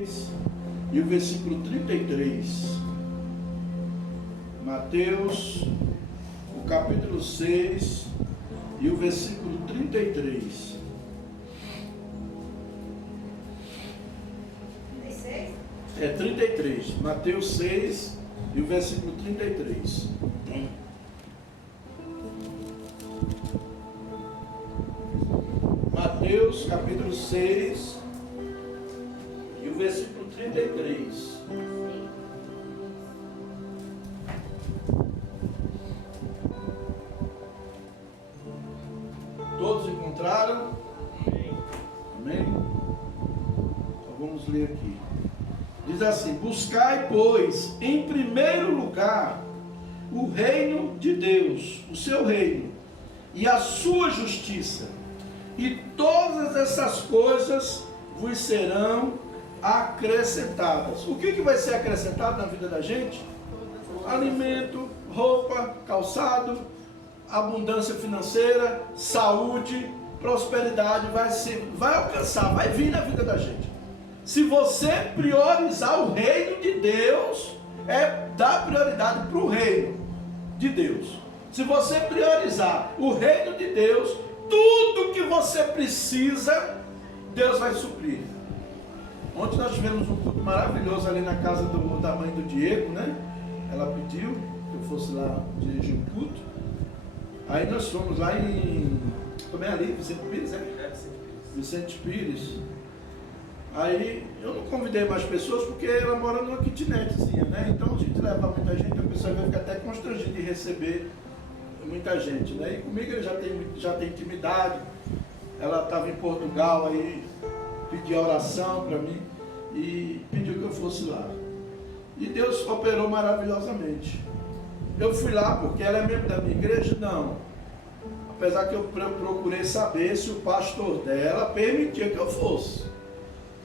E o versículo 33. Mateus, o capítulo 6 e o versículo 33. 36? É 33. Mateus 6 e o versículo 33. Mateus, capítulo 6 e o versículo 33. Todos encontraram? Amém? Então vamos ler aqui. Diz assim: buscai, pois, em primeiro lugar o reino de Deus, o seu reino, e a sua justiça, e todas essas coisas vos serão acrescentadas. O que vai ser acrescentado na vida da gente? Alimento, roupa, calçado, abundância financeira, saúde, prosperidade vai alcançar, vai vir na vida da gente. Se você priorizar o reino de Deus, é dar prioridade para o reino de Deus. Se você priorizar o reino de Deus, tudo que você precisa, Deus vai suprir. Ontem nós tivemos um culto maravilhoso ali na casa da mãe do Diego, né? Ela pediu que eu fosse lá dirigir um culto. Aí nós fomos lá como é ali? Vicente Pires, é? Vicente Pires. Aí eu não convidei mais pessoas porque ela mora numa kitnetzinha, né? Então a gente leva muita gente, a pessoa vai ficar até constrangida de receber muita gente, né? E comigo ele já tem intimidade. Ela estava em Portugal, aí pediu oração para mim e pediu que eu fosse lá. E Deus operou maravilhosamente. Eu fui lá porque ela é membro da minha igreja? Não. Apesar que eu procurei saber se o pastor dela permitia que eu fosse.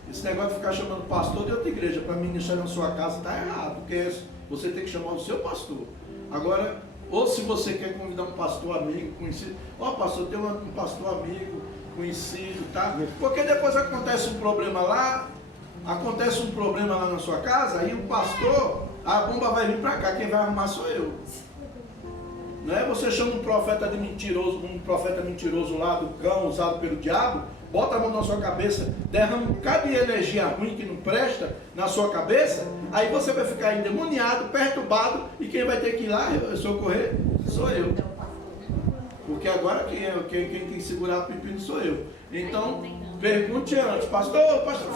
Esse negócio de ficar chamando pastor de outra igreja para ministrar na sua casa está errado, porque você tem que chamar o seu pastor. Agora, ou se você quer convidar um pastor amigo, conhecido, pastor, tem um pastor amigo, conhecido, tá? Porque depois acontece um problema lá na sua casa, aí o pastor, a bomba vai vir para cá, quem vai arrumar sou eu. Não é? Você chama um profeta mentiroso lá do cão, usado pelo diabo, bota a mão na sua cabeça, derrama um bocado de energia ruim que não presta na sua cabeça, aí você vai ficar endemoniado, perturbado, e quem vai ter que ir lá socorrer sou eu. Porque agora quem tem que segurar o pepino sou eu. Então, pergunte antes, pastor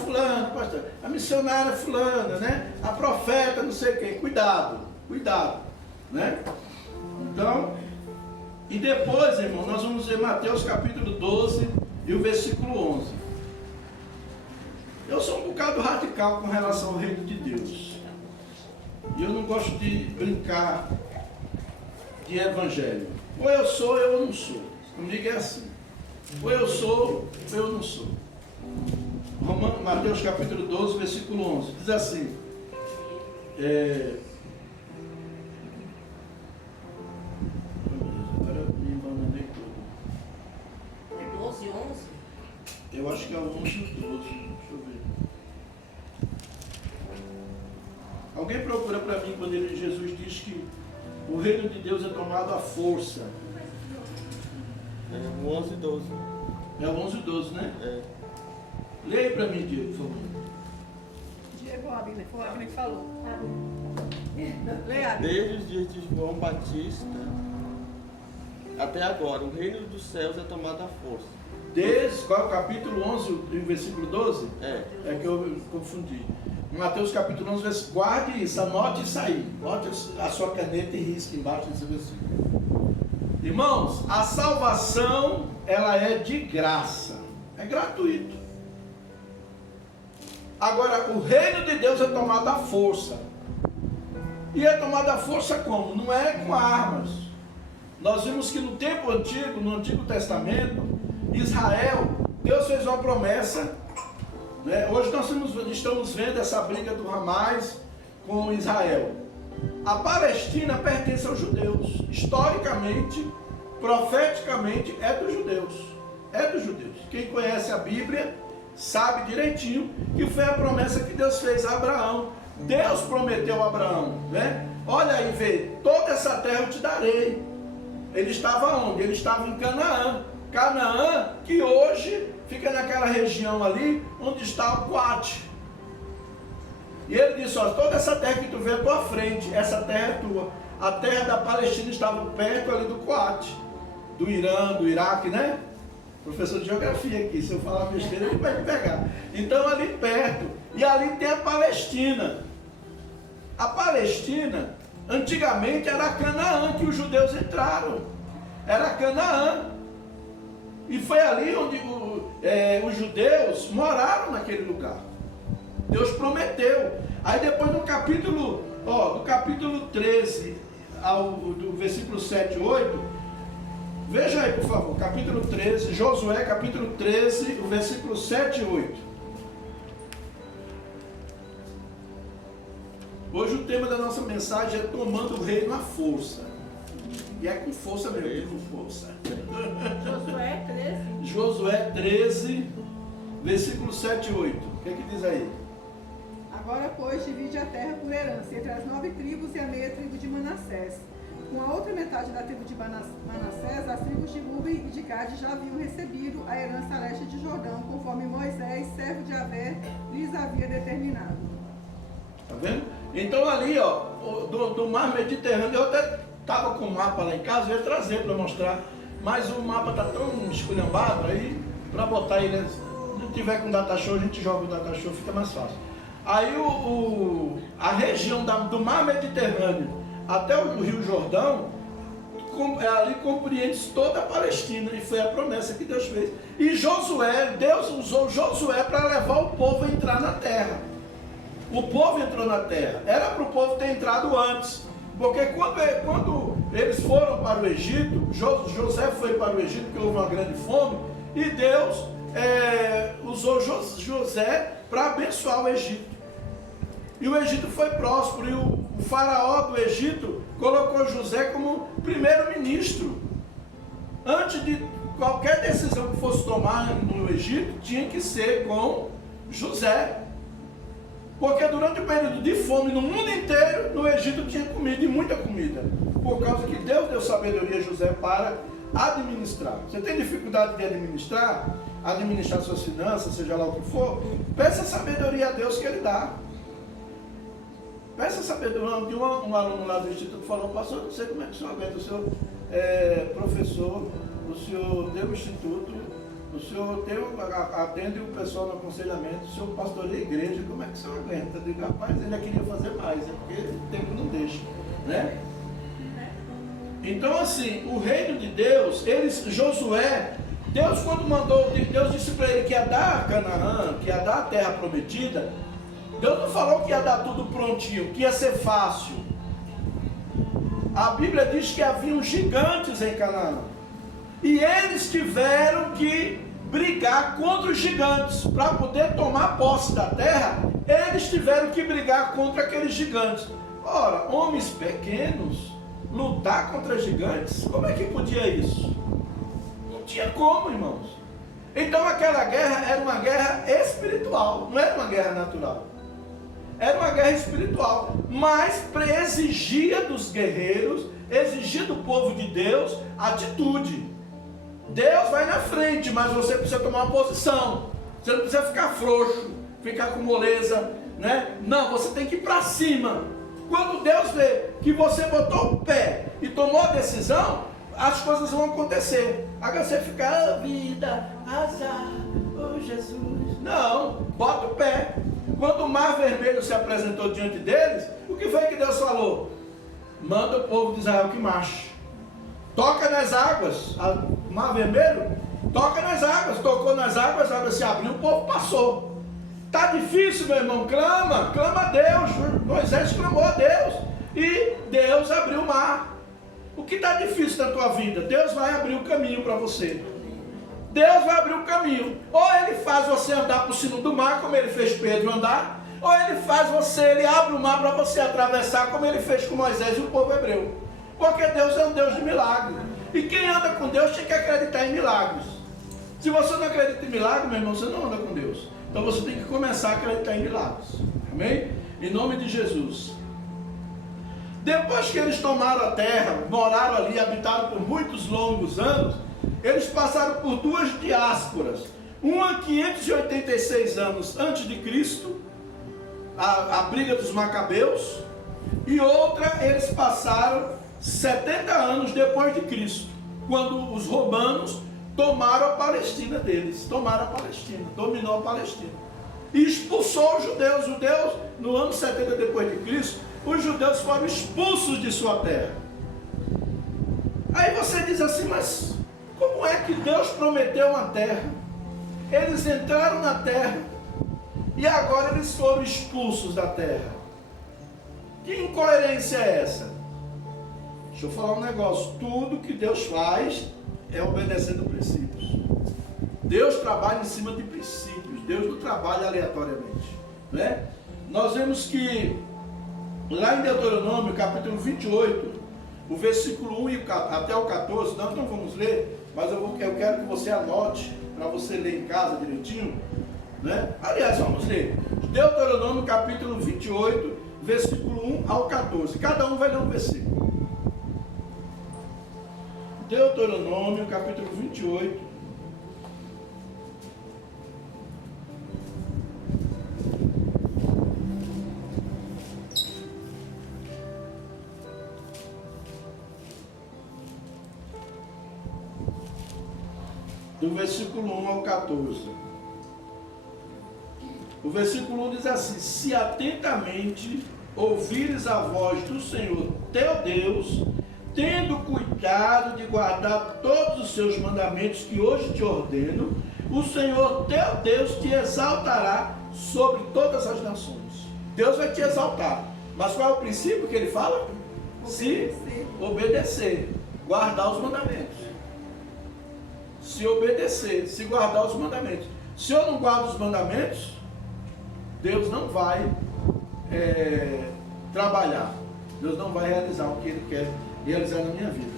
fulano, pastor, a missionária fulana, né? A profeta, não sei quem, cuidado, né? Então, e depois, irmão, nós vamos ver Mateus capítulo 12 e o versículo 11. Eu sou um bocado radical com relação ao reino de Deus. E eu não gosto de brincar de evangelho. Ou eu sou, ou eu não sou. Comigo é assim. Ou eu sou, ou eu não sou. Mateus capítulo 12, versículo 11. Diz assim. Agora eu me embananei todo. É 12 e 11? Eu acho que é o 11 e o 12. Deixa eu ver. Alguém procura para mim quando Jesus diz que o reino de Deus é tomado à força. É o 11 e 12. É o 11 e 12, né? É. Leia para mim, Diego, por favor. Diego, a Bíblia, foi a Bíblia que falou. Leia a Bíblia. Desde os dias de João Batista até agora, o reino dos céus é tomado à força. Qual é o capítulo 11 e o versículo 12? É. É que eu confundi. Mateus capítulo 11, versículo. Guarde isso, anote isso aí. Bote a sua caneta e risque embaixo desse versículo. Irmãos, a salvação, ela é de graça. É gratuito. Agora, o reino de Deus é tomado à força. E é tomado à força como? Não é com armas. Nós vimos que no tempo antigo, no Antigo Testamento, Israel, Deus fez uma promessa, né? Hoje nós estamos vendo essa briga do Hamas com Israel. A Palestina pertence aos judeus. Historicamente, profeticamente, é dos judeus. É dos judeus. Quem conhece a Bíblia sabe direitinho que foi a promessa que Deus fez a Abraão. Deus prometeu a Abraão, né? Olha aí, vê, toda essa terra eu te darei. Ele estava onde? Ele estava em Canaã. Canaã, que hoje fica naquela região ali onde está o Coate. E ele disse, ó, toda essa terra que tu vê à tua frente, essa terra é tua. A terra da Palestina estava perto ali do Coate, do Irã, do Iraque, né? Professor de geografia aqui, se eu falar besteira ele vai me pegar. Então ali perto, e ali tem a Palestina. A Palestina, antigamente era Canaã que os judeus entraram. Era Canaã. E foi ali onde os judeus moraram naquele lugar. Deus prometeu. Aí depois no capítulo, do capítulo 13, do versículo 7 e 8, veja aí por favor, capítulo 13, Josué capítulo 13, o versículo 7 e 8. Hoje o tema da nossa mensagem é tomando o reino à força. E é com força mesmo, com força. Josué 13. Josué 13, versículo 7 e 8. O que é que diz aí? Agora, pois, divide a terra por herança entre as 9 tribos e a meia tribo de Manassés. Com a outra metade da tribo de Manassés, as tribos de Ruben e de Gade já haviam recebido a herança a leste de Jordão, conforme Moisés, servo de Javé, lhes havia determinado. Tá vendo? Então ali, do mar Mediterrâneo, eu até estava com o mapa lá em casa, eu ia trazer para mostrar, mas o mapa está tão esculhambado aí, para botar ele, se não tiver com data show, a gente joga o data show, fica mais fácil. Aí a região do mar Mediterrâneo até o Rio Jordão, ali compreende toda a Palestina, e foi a promessa que Deus fez. E Josué, Deus usou Josué para levar o povo a entrar na terra. O povo entrou na terra, era para o povo ter entrado antes, porque quando eles foram para o Egito, José foi para o Egito, porque houve uma grande fome, e Deus usou José para abençoar o Egito. E o Egito foi próspero, e o faraó do Egito colocou José como primeiro-ministro. Antes de qualquer decisão que fosse tomar no Egito, tinha que ser com José. Porque durante o período de fome no mundo inteiro, no Egito tinha comida, e muita comida. Por causa que Deus deu sabedoria a José para administrar. Você tem dificuldade de administrar suas finanças, seja lá o que for, peça sabedoria a Deus que Ele dá. Peça sabedoria. Um aluno lá do Instituto falou, pastor, não sei como é que o senhor aguenta, o senhor é professor, o senhor tem um instituto, o senhor atende o pessoal no aconselhamento, o senhor pastoreia a igreja, como é que o senhor aguenta? Eu digo, rapaz, ele já queria fazer mais, é porque o tempo não deixa, né? Então assim, o reino de Deus, Josué, Deus quando mandou, Deus disse para ele que ia dar Canaã, que ia dar a terra prometida, Deus não falou que ia dar tudo prontinho, que ia ser fácil. A Bíblia diz que haviam gigantes em Canaã. E eles tiveram que brigar contra os gigantes. Para poder tomar posse da terra, eles tiveram que brigar contra aqueles gigantes. Ora, homens pequenos lutar contra gigantes, como é que podia isso? Não tinha como, irmãos. Então aquela guerra era uma guerra espiritual, não era uma guerra natural. Era uma guerra espiritual, mas exigia dos guerreiros, exigia do povo de Deus atitude. Deus vai na frente, mas você precisa tomar uma posição. Você não precisa ficar frouxo, ficar com moleza, né? Não, você tem que ir para cima. Quando Deus vê que você botou o pé e tomou a decisão, as coisas vão acontecer. Agora você fica, vida, azar, oh Jesus. Não, bota o pé. Quando o mar vermelho se apresentou diante deles, o que foi que Deus falou? Manda o povo de Israel que marche. Toca nas águas. O mar vermelho, toca nas águas. Tocou nas águas, as águas se abriu, o povo passou. Está difícil, meu irmão, clama a Deus. Moisés clamou a Deus e Deus abriu o mar. O que está difícil na tua vida? Deus vai abrir o caminho para você. Deus vai abrir o caminho. Ou Ele faz você andar por cima do mar, como Ele fez Pedro andar, ou Ele abre o mar para você atravessar, como Ele fez com Moisés e o povo hebreu. Porque Deus é um Deus de milagres. E quem anda com Deus tem que acreditar em milagres. Se você não acredita em milagre, meu irmão, você não anda com Deus. Então você tem que começar a acreditar em milagres. Amém? Em nome de Jesus. Depois que eles tomaram a terra, moraram ali, habitaram por muitos longos anos, eles passaram por duas diásporas. Uma 586 anos antes de Cristo, a briga dos Macabeus, e outra eles passaram 70 anos depois de Cristo, quando os romanos tomaram a Palestina deles, dominou a Palestina, e expulsou os judeus. Os judeus, no ano 70 depois de Cristo, os judeus foram expulsos de sua terra. Aí você diz assim, mas como é que Deus prometeu uma terra? Eles entraram na terra e agora eles foram expulsos da terra. Que incoerência é essa? Deixa eu falar um negócio. Tudo que Deus faz é obedecendo princípios. Deus trabalha em cima de princípios. Deus não trabalha aleatoriamente, né? Nós vemos que lá em Deuteronômio, capítulo 28, o versículo 1 até o 14, nós não vamos ler, mas eu quero que você anote, para você ler em casa direitinho, né? Aliás, vamos ler. Deuteronômio, capítulo 28, versículo 1 ao 14. Cada um vai ler um versículo. Deuteronômio, capítulo 28. Do versículo 1 ao 14. O versículo 1 diz assim: se atentamente ouvires a voz do Senhor teu Deus, tendo cuidado de guardar todos os seus mandamentos que hoje te ordeno, o Senhor teu Deus te exaltará sobre todas as nações. Deus vai te exaltar. Mas qual é o princípio que ele fala? Se obedecer, guardar os mandamentos. Se obedecer, se guardar os mandamentos. Se eu não guardo os mandamentos, Deus não vai trabalhar. Deus não vai realizar o que Ele quer realizar na minha vida,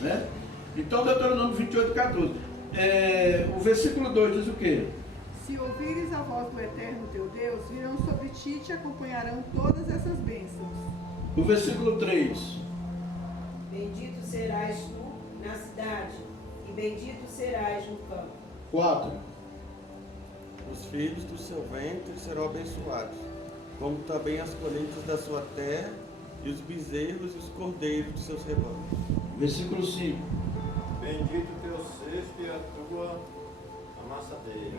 né? Então, Deuteronômio 28, 14. O versículo 2 diz o quê? Se ouvires a voz do Eterno teu Deus, virão sobre ti e te acompanharão todas essas bênçãos. O versículo 3. Bendito serás tu na cidade, e bendito serás no campo. 4. Os filhos do seu ventre serão abençoados, como também as colheitas da sua terra, e os bezerros e os cordeiros dos seus rebanhos. Versículo 5. Bendito teu cesto e a tua amassadeira.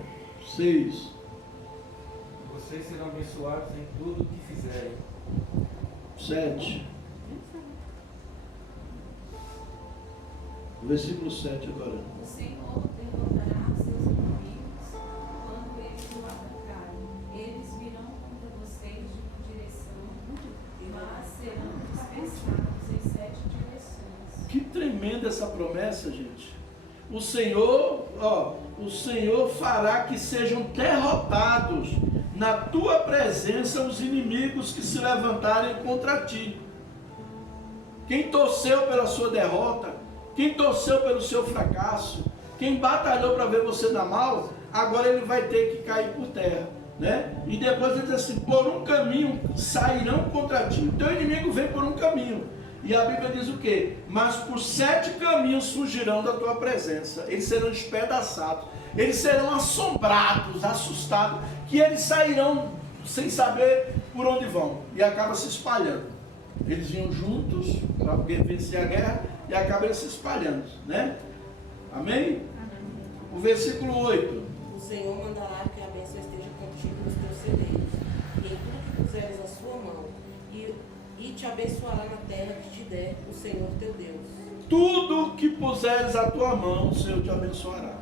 6. Vocês serão abençoados em tudo o que fizerem. 7. Versículo 7 agora. O Senhor derrotará seus inimigos quando eles o atacarem. Eles virão contra vocês de uma direção, mas serão dispersados em 7 direções. Que tremenda essa promessa, gente. O Senhor fará que sejam derrotados na tua presença os inimigos que se levantarem contra ti. Quem torceu pela sua derrota, quem torceu pelo seu fracasso, quem batalhou para ver você dar mal, agora ele vai ter que cair por terra, né? E depois ele diz assim: por um caminho sairão contra ti. O teu inimigo vem por um caminho. E a Bíblia diz o quê? Mas por 7 caminhos fugirão da tua presença. Eles serão despedaçados. Eles serão assombrados, assustados, que eles sairão sem saber por onde vão. E acaba se espalhando. Eles vinham juntos para vencer a guerra e acabam se espalhando, né? Amém? O versículo 8. O Senhor mandará que a bênção esteja contigo nos teus celeiros, e em tudo que puseres a sua mão, e te abençoará na terra que te der o Senhor teu Deus. Tudo que puseres a tua mão, o Senhor te abençoará.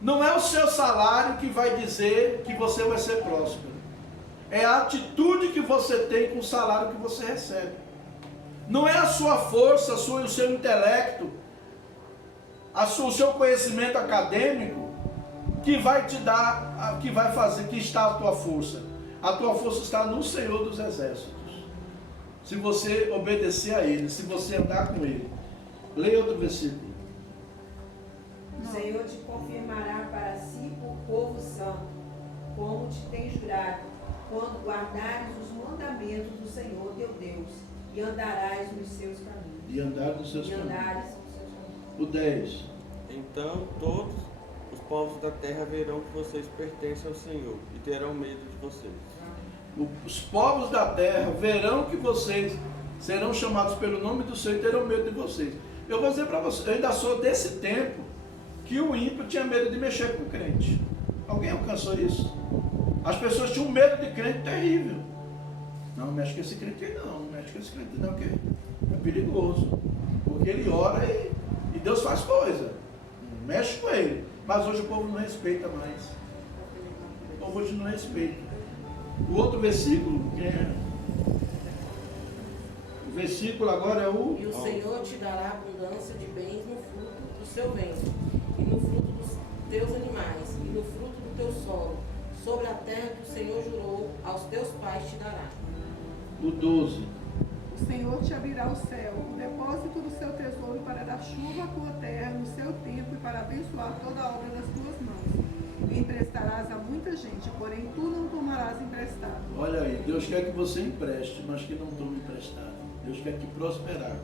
Não é o seu salário que vai dizer que você vai ser próspero. É a atitude que você tem com o salário que você recebe. Não é a sua força, o seu intelecto, o seu conhecimento acadêmico que vai te dar, que vai fazer, que está a tua força. A tua força está no Senhor dos Exércitos. Se você obedecer a Ele, se você andar com Ele. Leia outro versículo. O Senhor te confirmará para si por povo santo, como te tem jurado, quando guardares os mandamentos do Senhor teu Deus, e andarás nos seus caminhos. E andar nos seus E caminhos. andares nos seus caminhos. O 10. Então todos os povos da terra verão que vocês pertencem ao Senhor e terão medo de vocês. Os povos da terra verão que vocês serão chamados pelo nome do Senhor e terão medo de vocês. Eu vou dizer para vocês, eu ainda sou desse tempo que o ímpio tinha medo de mexer com o crente. Alguém alcançou isso? As pessoas tinham medo de crente terrível. Não mexe com esse crente aí não mexe com esse crente não, que é perigoso. Porque ele ora e Deus faz coisa. Não mexe com ele. Mas hoje o povo não respeita mais. O povo hoje não respeita. O outro versículo, que é... O versículo agora é o... E o Senhor te dará abundância de bens no fruto do seu ventre, e no fruto dos teus animais, e no fruto do teu solo, sobre a terra que o Senhor jurou aos teus pais te dará. O 12. O Senhor te abrirá o céu, o depósito do seu tesouro, para dar chuva à tua terra no seu tempo e para abençoar toda a obra das tuas mãos. E emprestarás a muita gente, porém tu não tomarás emprestado. Olha aí, Deus quer que você empreste, mas que não tome emprestado. Deus quer que prosperar.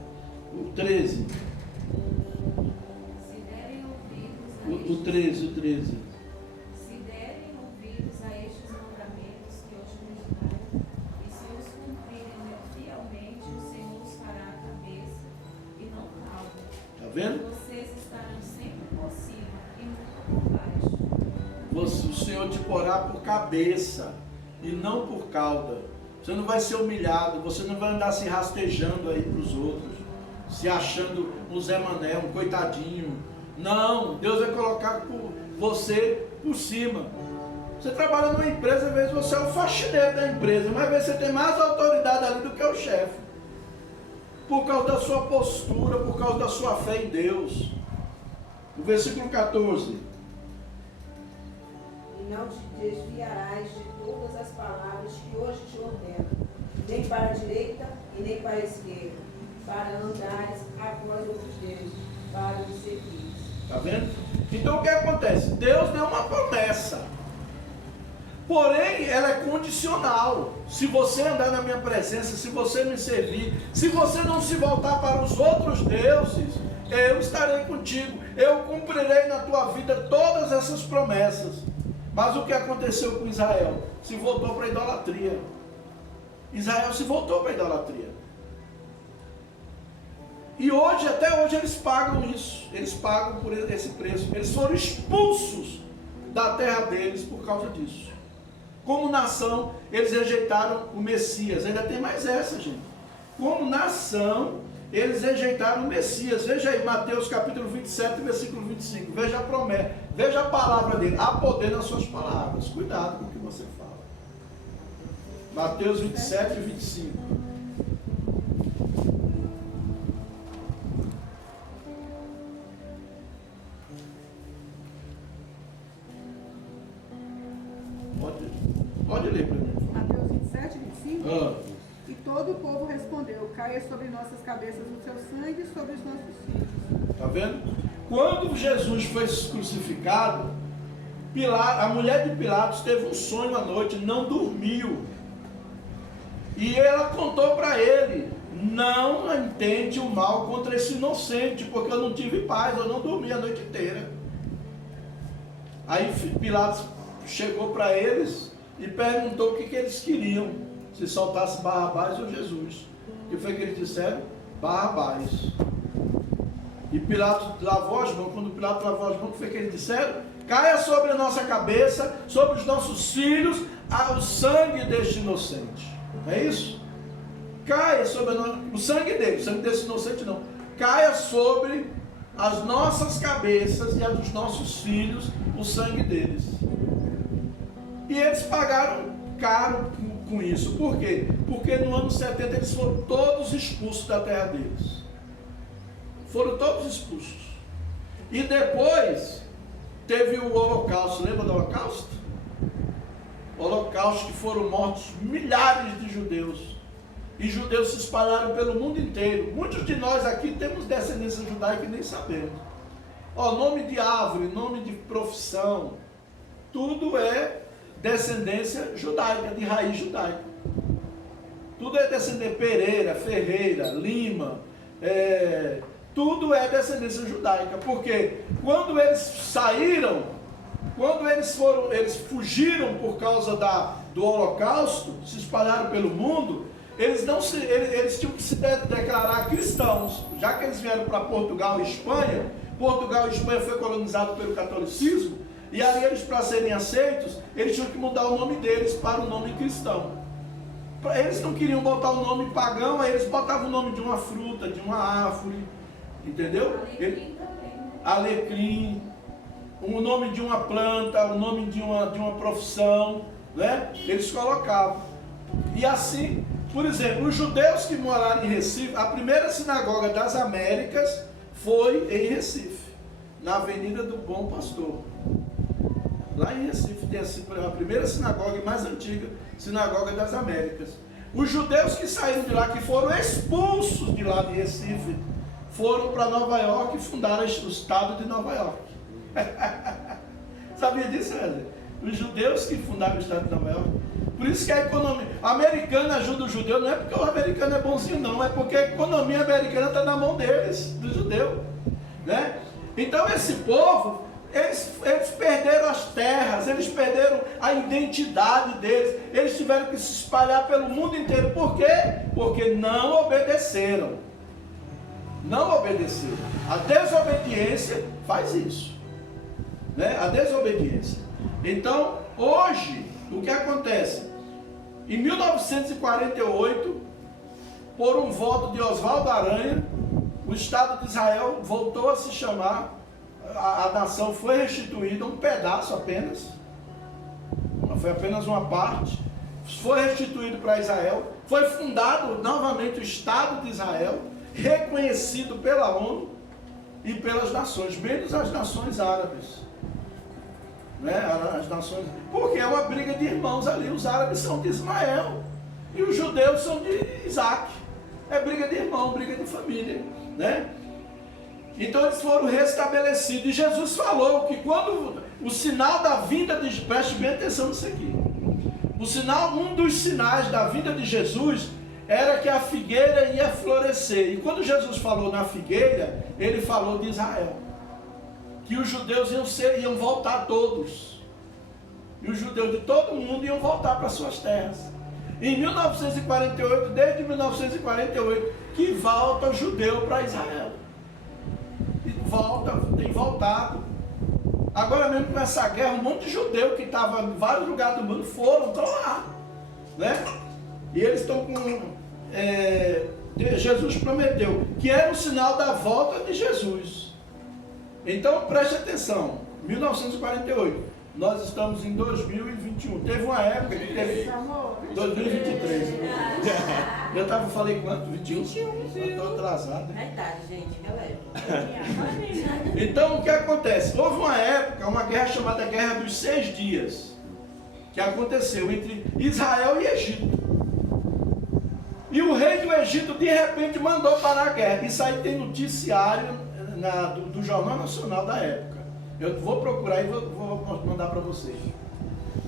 O 13. Se derem ouvidos a O 13, o 13. Se derem ouvidos a estes mandamentos que hoje lhes dou, e se os cumprirem fielmente, o Senhor os fará a cabeça e não cauda. Tá vendo? Vocês estarão sempre por cima e nunca por baixo. O Senhor te porá por cabeça e não por cauda. Você não vai ser humilhado, você não vai andar se rastejando aí para os outros, se achando um Zé Mané, um coitadinho. Não, Deus vai colocar você por cima. Você trabalha numa empresa, às vezes você é o faxineiro da empresa, mas às vezes você tem mais autoridade ali do que o chefe. Por causa da sua postura, por causa da sua fé em Deus. O versículo 14. E não te desviarás de todas as palavras que hoje te ordeno, nem para a direita e nem para a esquerda, para andares após outros deuses, para os servires. Está vendo? Então o que acontece? Deus deu uma promessa. Porém, ela é condicional. Se você andar na minha presença, se você me servir, se você não se voltar para os outros deuses, eu estarei contigo. Eu cumprirei na tua vida todas essas promessas. Mas o que aconteceu com Israel? Se voltou para a idolatria. Israel se voltou para a idolatria. E hoje, até hoje, eles pagam isso. Eles pagam por esse preço. Eles foram expulsos da terra deles por causa disso. Como nação, eles rejeitaram o Messias. Ainda tem mais essa, gente. Como nação, eles rejeitaram o Messias. Veja aí, Mateus capítulo 27, versículo 25. Veja a promessa, veja a palavra dele. Há poder nas suas palavras. Cuidado com o que você fala. Mateus 27 e 25. Pode ler para mim. Mateus 27, 25. Ah. E todo o povo respondeu: caia sobre nossas cabeças o seu sangue e sobre os nossos filhos. Está vendo? Quando Jesus foi crucificado, a mulher de Pilatos teve um sonho à noite, não dormiu. E ela contou para ele: não intente o mal contra esse inocente, porque eu não tive paz, eu não dormi a noite inteira. Aí Pilatos chegou para eles e perguntou o que eles queriam, se soltasse Barrabás ou Jesus. O que foi que eles disseram? Barrabás. E Pilatos lavou as mãos. Quando Pilatos lavou as mãos, o que foi que eles disseram? Caia sobre a nossa cabeça, sobre os nossos filhos, o sangue deste inocente. Não é isso? Caia sobre o sangue dele, o sangue desse inocente não. Caia sobre as nossas cabeças e a dos nossos filhos, o sangue deles. E eles pagaram caro com isso. Por quê? Porque no ano 70 eles foram todos expulsos da terra deles. Foram todos expulsos. E depois teve o Holocausto. Lembra do Holocausto? Holocausto, que foram mortos milhares de judeus. E judeus se espalharam pelo mundo inteiro. Muitos de nós aqui temos descendência judaica e nem sabemos. Ó, nome de árvore, nome de profissão, tudo é descendência judaica, de raiz judaica. Tudo é descendência Pereira, Ferreira, Lima, tudo é descendência judaica. Porque quando eles saíram, quando eles fugiram por causa do Holocausto, se espalharam pelo mundo, eles tinham que se declarar cristãos. Já que eles vieram para Portugal e Espanha foi colonizado pelo catolicismo, e ali eles, para serem aceitos, eles tinham que mudar o nome deles para o nome cristão. Eles não queriam botar o nome pagão, aí eles botavam o nome de uma fruta, de uma árvore, entendeu? Alecrim, o nome de uma planta, o nome de uma profissão, né? Eles colocavam. E assim, por exemplo, os judeus que moraram em Recife, a primeira sinagoga das Américas foi em Recife, na Avenida do Bom Pastor. Lá em Recife tem a primeira sinagoga e mais antiga sinagoga das Américas. Os judeus que saíram de lá, que foram expulsos de lá de Recife, foram para Nova York e fundaram o estado de Nova York. Sabia disso, Wesley? Os judeus que fundaram o estado de Nova York. Por isso que a economia americana ajuda o judeu, não é porque o americano é bonzinho, não, é porque a economia americana está na mão deles, do judeu, né? Então esse povo, eles perderam as terras, eles perderam a identidade deles, eles tiveram que se espalhar pelo mundo inteiro. Por quê? Porque não obedeceram. Não obedeceram. A desobediência faz isso, né? A desobediência. Então, hoje, o que acontece? Em 1948, por um voto de Oswaldo Aranha, o Estado de Israel voltou a se chamar, a nação foi restituída, um pedaço apenas, foi apenas uma parte, foi restituído para Israel, foi fundado novamente o Estado de Israel, reconhecido pela ONU e pelas nações, menos as nações árabes. Né? As nações, porque é uma briga de irmãos ali. Os árabes são de Ismael e os judeus são de Isaac. É briga de irmão, briga de família, né? Então eles foram restabelecidos. E Jesus falou que quando o sinal da vinda de, preste bem atenção nisso aqui, um dos sinais da vinda de Jesus era que a figueira ia florescer. E quando Jesus falou na figueira, ele falou de Israel, que os judeus iam voltar todos. E os judeus de todo mundo iam voltar para suas terras. Em 1948, desde 1948, que volta o judeu para Israel. E tem voltado. Agora mesmo com essa guerra, um monte de judeu que estava em vários lugares do mundo estão lá. Né? E eles estão com... Jesus prometeu que era o sinal da volta de Jesus. Então preste atenção, 1948, nós estamos em 2021, teve uma época que teve 2023. Eu falei quanto? 21? Eu estou atrasado. É idade, gente, galera. Então o que acontece? Houve uma época, uma guerra chamada Guerra dos 6 Dias, que aconteceu entre Israel e Egito. E o rei do Egito de repente mandou parar a guerra. Isso aí tem noticiário do Jornal Nacional da época. Eu vou procurar e vou mandar para vocês.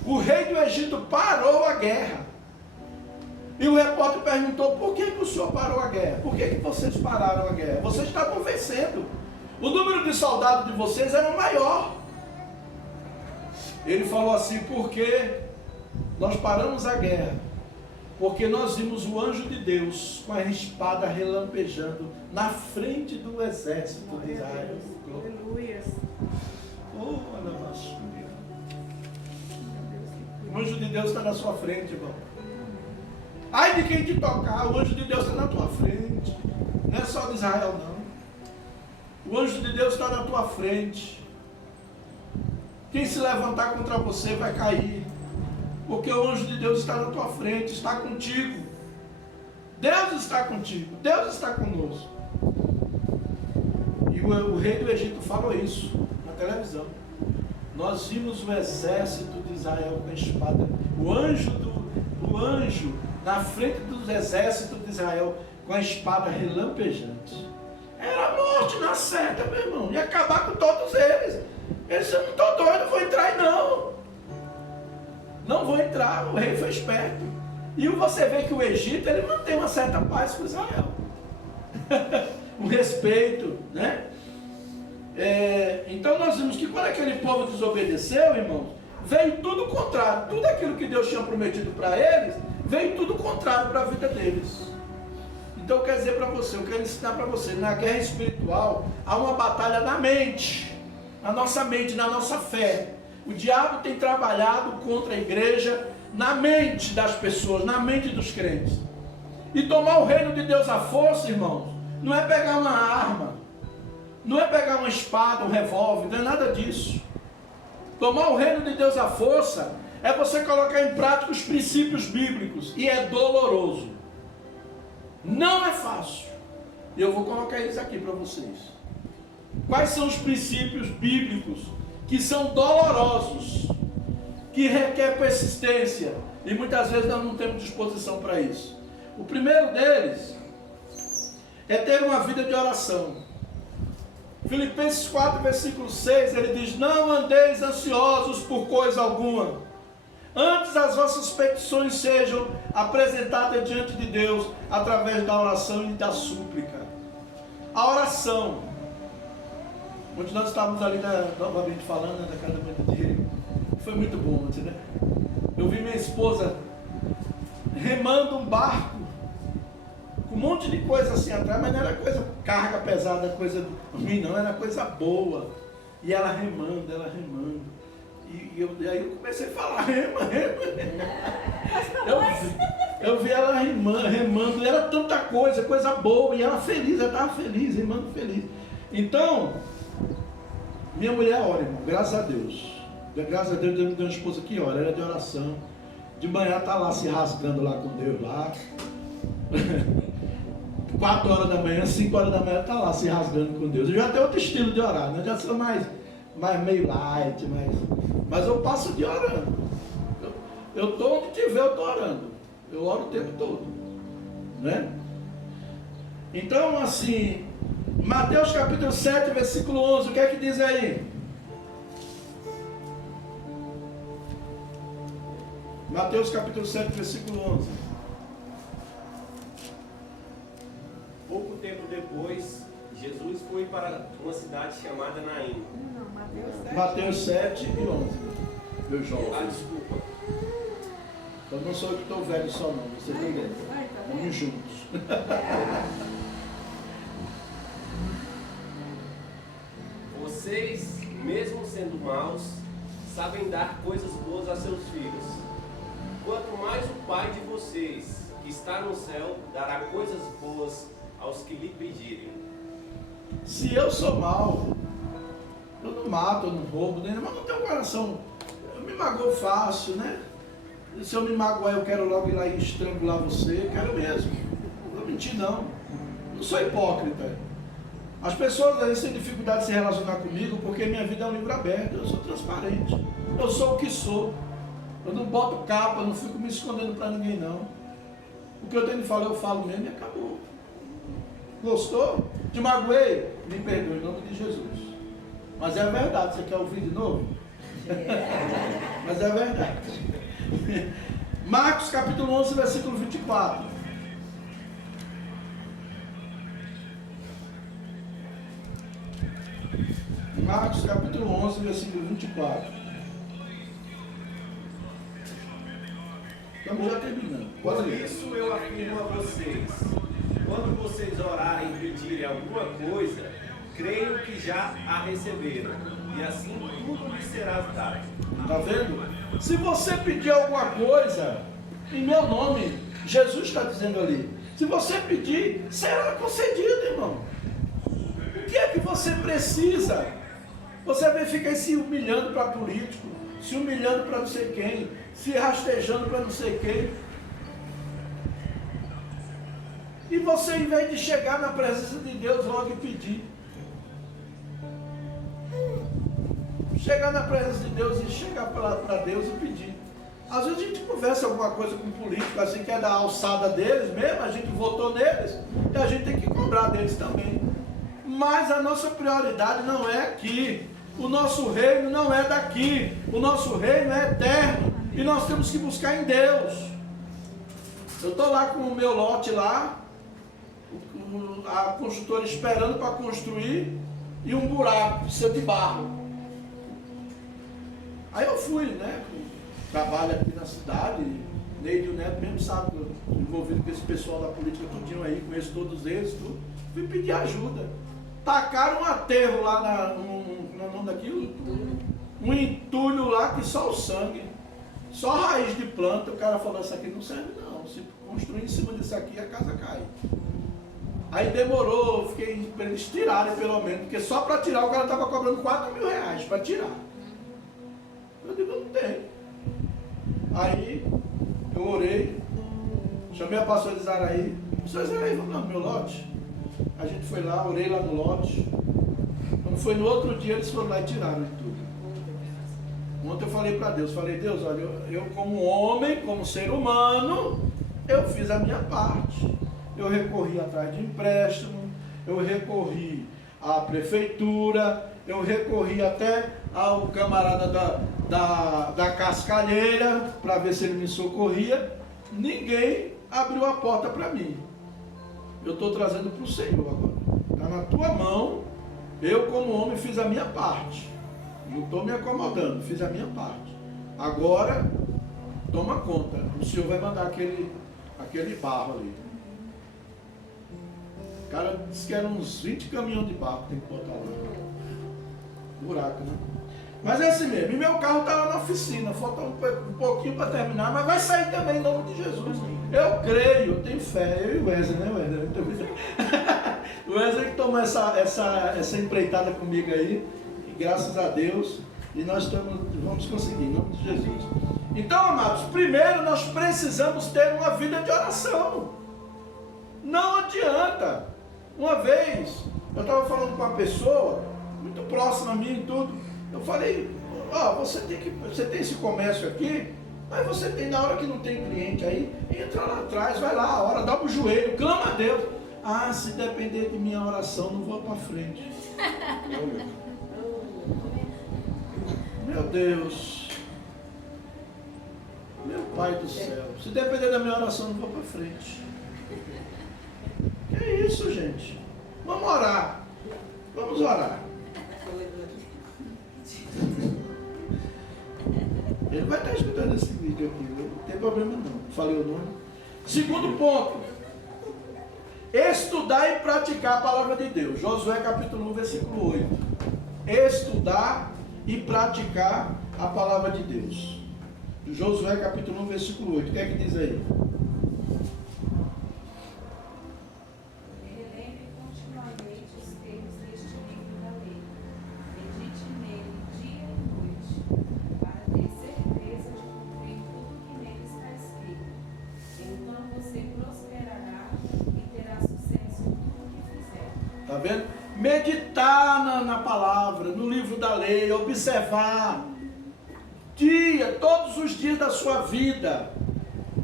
O rei do Egito parou a guerra. E o repórter perguntou: por que o senhor parou a guerra? Por que vocês pararam a guerra? Vocês estavam vencendo. O número de soldados de vocês era maior. Ele falou assim: porque nós paramos a guerra, porque nós vimos o anjo de Deus com a espada relampejando na frente do exército de Israel. Aleluia. O anjo de Deus está na sua frente, irmão. Ai de quem te tocar, o anjo de Deus está na tua frente. Não é só de Israel, não. O anjo de Deus está na tua frente. Quem se levantar contra você vai cair. Porque o anjo de Deus está na tua frente, está contigo. Deus está contigo, Deus está conosco. E o rei do Egito falou isso na televisão. Nós vimos o exército de Israel com a espada. O anjo na frente dos exércitos de Israel com a espada relampejante. Era a morte na certa, meu irmão. Ia acabar com todos eles. Eles disseram, não estou doido, não vou entrar aí não. Não vou entrar, o rei foi esperto. E você vê que o Egito, ele mantém uma certa paz com Israel. Um respeito, né? Então nós vimos que quando aquele povo desobedeceu, irmãos, veio tudo contrário. Tudo aquilo que Deus tinha prometido para eles, veio tudo contrário para a vida deles. Então eu quero dizer para você, eu quero ensinar para você, na guerra espiritual, há uma batalha na mente, na nossa mente, na nossa fé. O diabo tem trabalhado contra a igreja, na mente das pessoas, na mente dos crentes. E tomar o reino de Deus à força, irmãos, não é pegar uma arma, não é pegar uma espada, um revólver, não é nada disso. Tomar o reino de Deus à força é você colocar em prática os princípios bíblicos, e é doloroso. Não é fácil. E eu vou colocar eles aqui para vocês. Quais são os princípios bíblicos que são dolorosos, que requer persistência, e muitas vezes nós não temos disposição para isso? O primeiro deles é ter uma vida de oração. Filipenses 4, versículo 6, ele diz: não andeis ansiosos por coisa alguma, antes as vossas petições sejam apresentadas diante de Deus, através da oração e da súplica. A oração, onde nós estávamos ali, novamente falando, da casa da mãe dele, foi muito bom ontem, né? Eu vi minha esposa remando um barco, com um monte de coisa assim atrás, mas não era coisa, carga pesada, coisa ruim não, era coisa boa. E ela remando, E aí eu comecei a falar, rema. Eu vi ela remando, e era tanta coisa boa, e ela feliz, ela estava feliz, remando feliz. Então, minha mulher ora, irmão, graças a Deus. Graças a Deus, Deus me deu uma esposa que ora, ela é de oração. De manhã está lá se rasgando lá com Deus lá. 4 horas da manhã, 5 horas da manhã está lá se rasgando com Deus. Eu já tenho outro estilo de orar, né? Eu já sou mais meio light, mas eu passo de orando. Eu estou onde tiver, eu estou orando. Eu oro o tempo todo, né? Então, assim, Mateus capítulo 7, versículo 11, o que é que diz aí? Mateus capítulo 7, versículo 11. Pouco tempo depois, Jesus foi para uma cidade chamada Naim. Não, Mateus 7 e 11. Meu jovem. Desculpa. Eu não sou eu que estou velho só não, você também. Vamos juntos. Vocês, mesmo sendo maus, sabem dar coisas boas a seus filhos. Quanto mais o Pai de vocês, que está no céu, dará coisas boas aos que lhe pedirem. Se eu sou mau, eu não mato, eu não roubo, mas não tenho coração. Eu me magoo fácil, né? E se eu me magoar, eu quero logo ir lá e estrangular você. Quero mesmo. Não vou mentir, não. Não sou hipócrita. As pessoas às vezes têm dificuldade de se relacionar comigo porque minha vida é um livro aberto. Eu sou transparente. Eu sou o que sou. Eu não boto capa, eu não fico me escondendo para ninguém, não. O que eu tenho de falar, eu falo mesmo e acabou. Gostou? Te magoei? Me perdoe em nome de Jesus. Mas é verdade. Você quer ouvir de novo? Mas é verdade. Marcos capítulo 11, versículo 24. Marcos capítulo 11, versículo 24. Estamos já terminando. Pode Por ler. isso eu afirmo a vocês, quando vocês orarem e pedirem alguma coisa, creiam que já a receberam, e assim tudo lhes será dado. Está vendo? Se você pedir alguma coisa em meu nome, Jesus está dizendo ali, se você pedir, será concedido, irmão. O que é que você precisa? Você vai ficar se humilhando para político, se humilhando para não sei quem, se rastejando para não sei quem. E você, em vez de chegar na presença de Deus logo e pedir, chegar na presença de Deus e chegar para Deus e pedir. Às vezes a gente conversa alguma coisa com um político assim, que é da alçada deles mesmo, a gente votou neles, e a gente tem que cobrar deles também. mas a nossa prioridade não é aqui. O nosso reino não é daqui. O nosso reino é eterno. E nós temos que buscar em Deus. Eu estou lá com o meu lote lá, a construtora esperando para construir, e um buraco, precisa de barro. Aí eu fui, né? Trabalho aqui na cidade, Neide e o Neto mesmo sabe que eu estou envolvido com esse pessoal da política tudinho aí, conheço todos eles, tudo. Fui pedir ajuda. Tacaram um aterro lá no nome daquilo, um entulho lá que só o sangue, só raiz de planta. O cara falou, isso aqui não serve não, se construir em cima disso aqui a casa cai. Aí demorou, fiquei para eles tirarem pelo menos, porque só para tirar o cara estava cobrando 4 mil reais para tirar. Eu digo, não tem. Aí eu orei, chamei a pastora Zaraí, pastora Zaraí, vamos lá no meu lote. A gente foi lá, orei lá no lote. Quando foi no outro dia, eles foram lá e tiraram de tudo. Ontem eu falei para Deus, Deus, olha, eu como homem, como ser humano, eu fiz a minha parte. Eu recorri atrás de empréstimo, eu recorri à prefeitura, eu recorri até ao camarada da cascalheira para ver se ele me socorria. Ninguém abriu a porta para mim. Eu estou trazendo para o Senhor agora. Está na tua mão. Eu como homem fiz a minha parte. Não estou me acomodando, fiz a minha parte. Agora, toma conta. O Senhor vai mandar aquele barro ali. O cara disse que eram uns 20 caminhões de barro que tem que botar lá. Buraco, né? Mas é assim mesmo. E meu carro está lá na oficina. Falta um pouquinho para terminar, mas vai sair também em nome de Jesus. Eu creio, eu tenho fé. Eu e o Wesley, né, Wesley? O Wesley que tomou essa empreitada comigo aí. E graças a Deus. E nós vamos conseguir, em nome de Jesus. Então, amados, primeiro nós precisamos ter uma vida de oração. Não adianta. Uma vez, eu estava falando com uma pessoa, muito próxima a mim e tudo. Eu falei, você tem esse comércio aqui, mas você tem, na hora que não tem cliente aí, entra lá atrás, vai lá, ora, dobra o joelho, clama a Deus. Se depender de minha oração, não vou para frente. Meu Deus. Meu Pai do céu. Se depender da minha oração, não vou para frente. Que isso, gente? Vamos orar. Vamos orar. Ele vai estar escutando esse vídeo aqui, não tem problema não. Falei o nome. Segundo ponto. Estudar e praticar a palavra de Deus. Josué capítulo 1, versículo 8. Estudar e praticar a palavra de Deus. Josué capítulo 1, versículo 8. O que é que diz aí? Relembre continuamente os termos deste livro da lei. Medite nele dia e noite, para ter certeza de cumprir tudo que nele está escrito. Então você prosperará e terá sucesso em tudo que fizer. Está vendo? Meditar na palavra, no livro da lei, observar todos os dias da sua vida,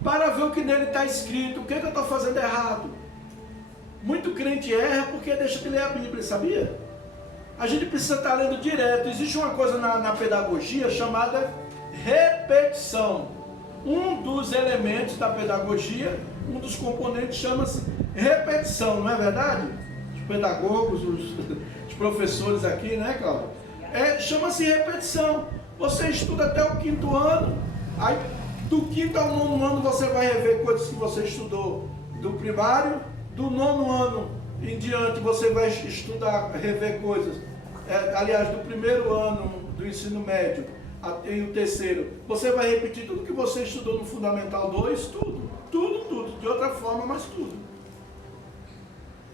para ver o que nele está escrito, o que eu estou fazendo errado. Muito crente erra porque deixa de ler a Bíblia, sabia? A gente precisa estar lendo direto. Existe uma coisa na pedagogia chamada repetição. Um dos elementos da pedagogia, um dos componentes chama-se repetição, não é verdade? Os pedagogos, os professores aqui, né, Cláudio? Chama-se repetição. Você estuda até o 5º ano, aí do 5º ao 9º ano você vai rever coisas que você estudou do primário, do 9º ano em diante você vai estudar, rever coisas, aliás, do 1º ano do ensino médio até o 3º, você vai repetir tudo que você estudou no Fundamental 2, tudo, de outra forma, mas tudo.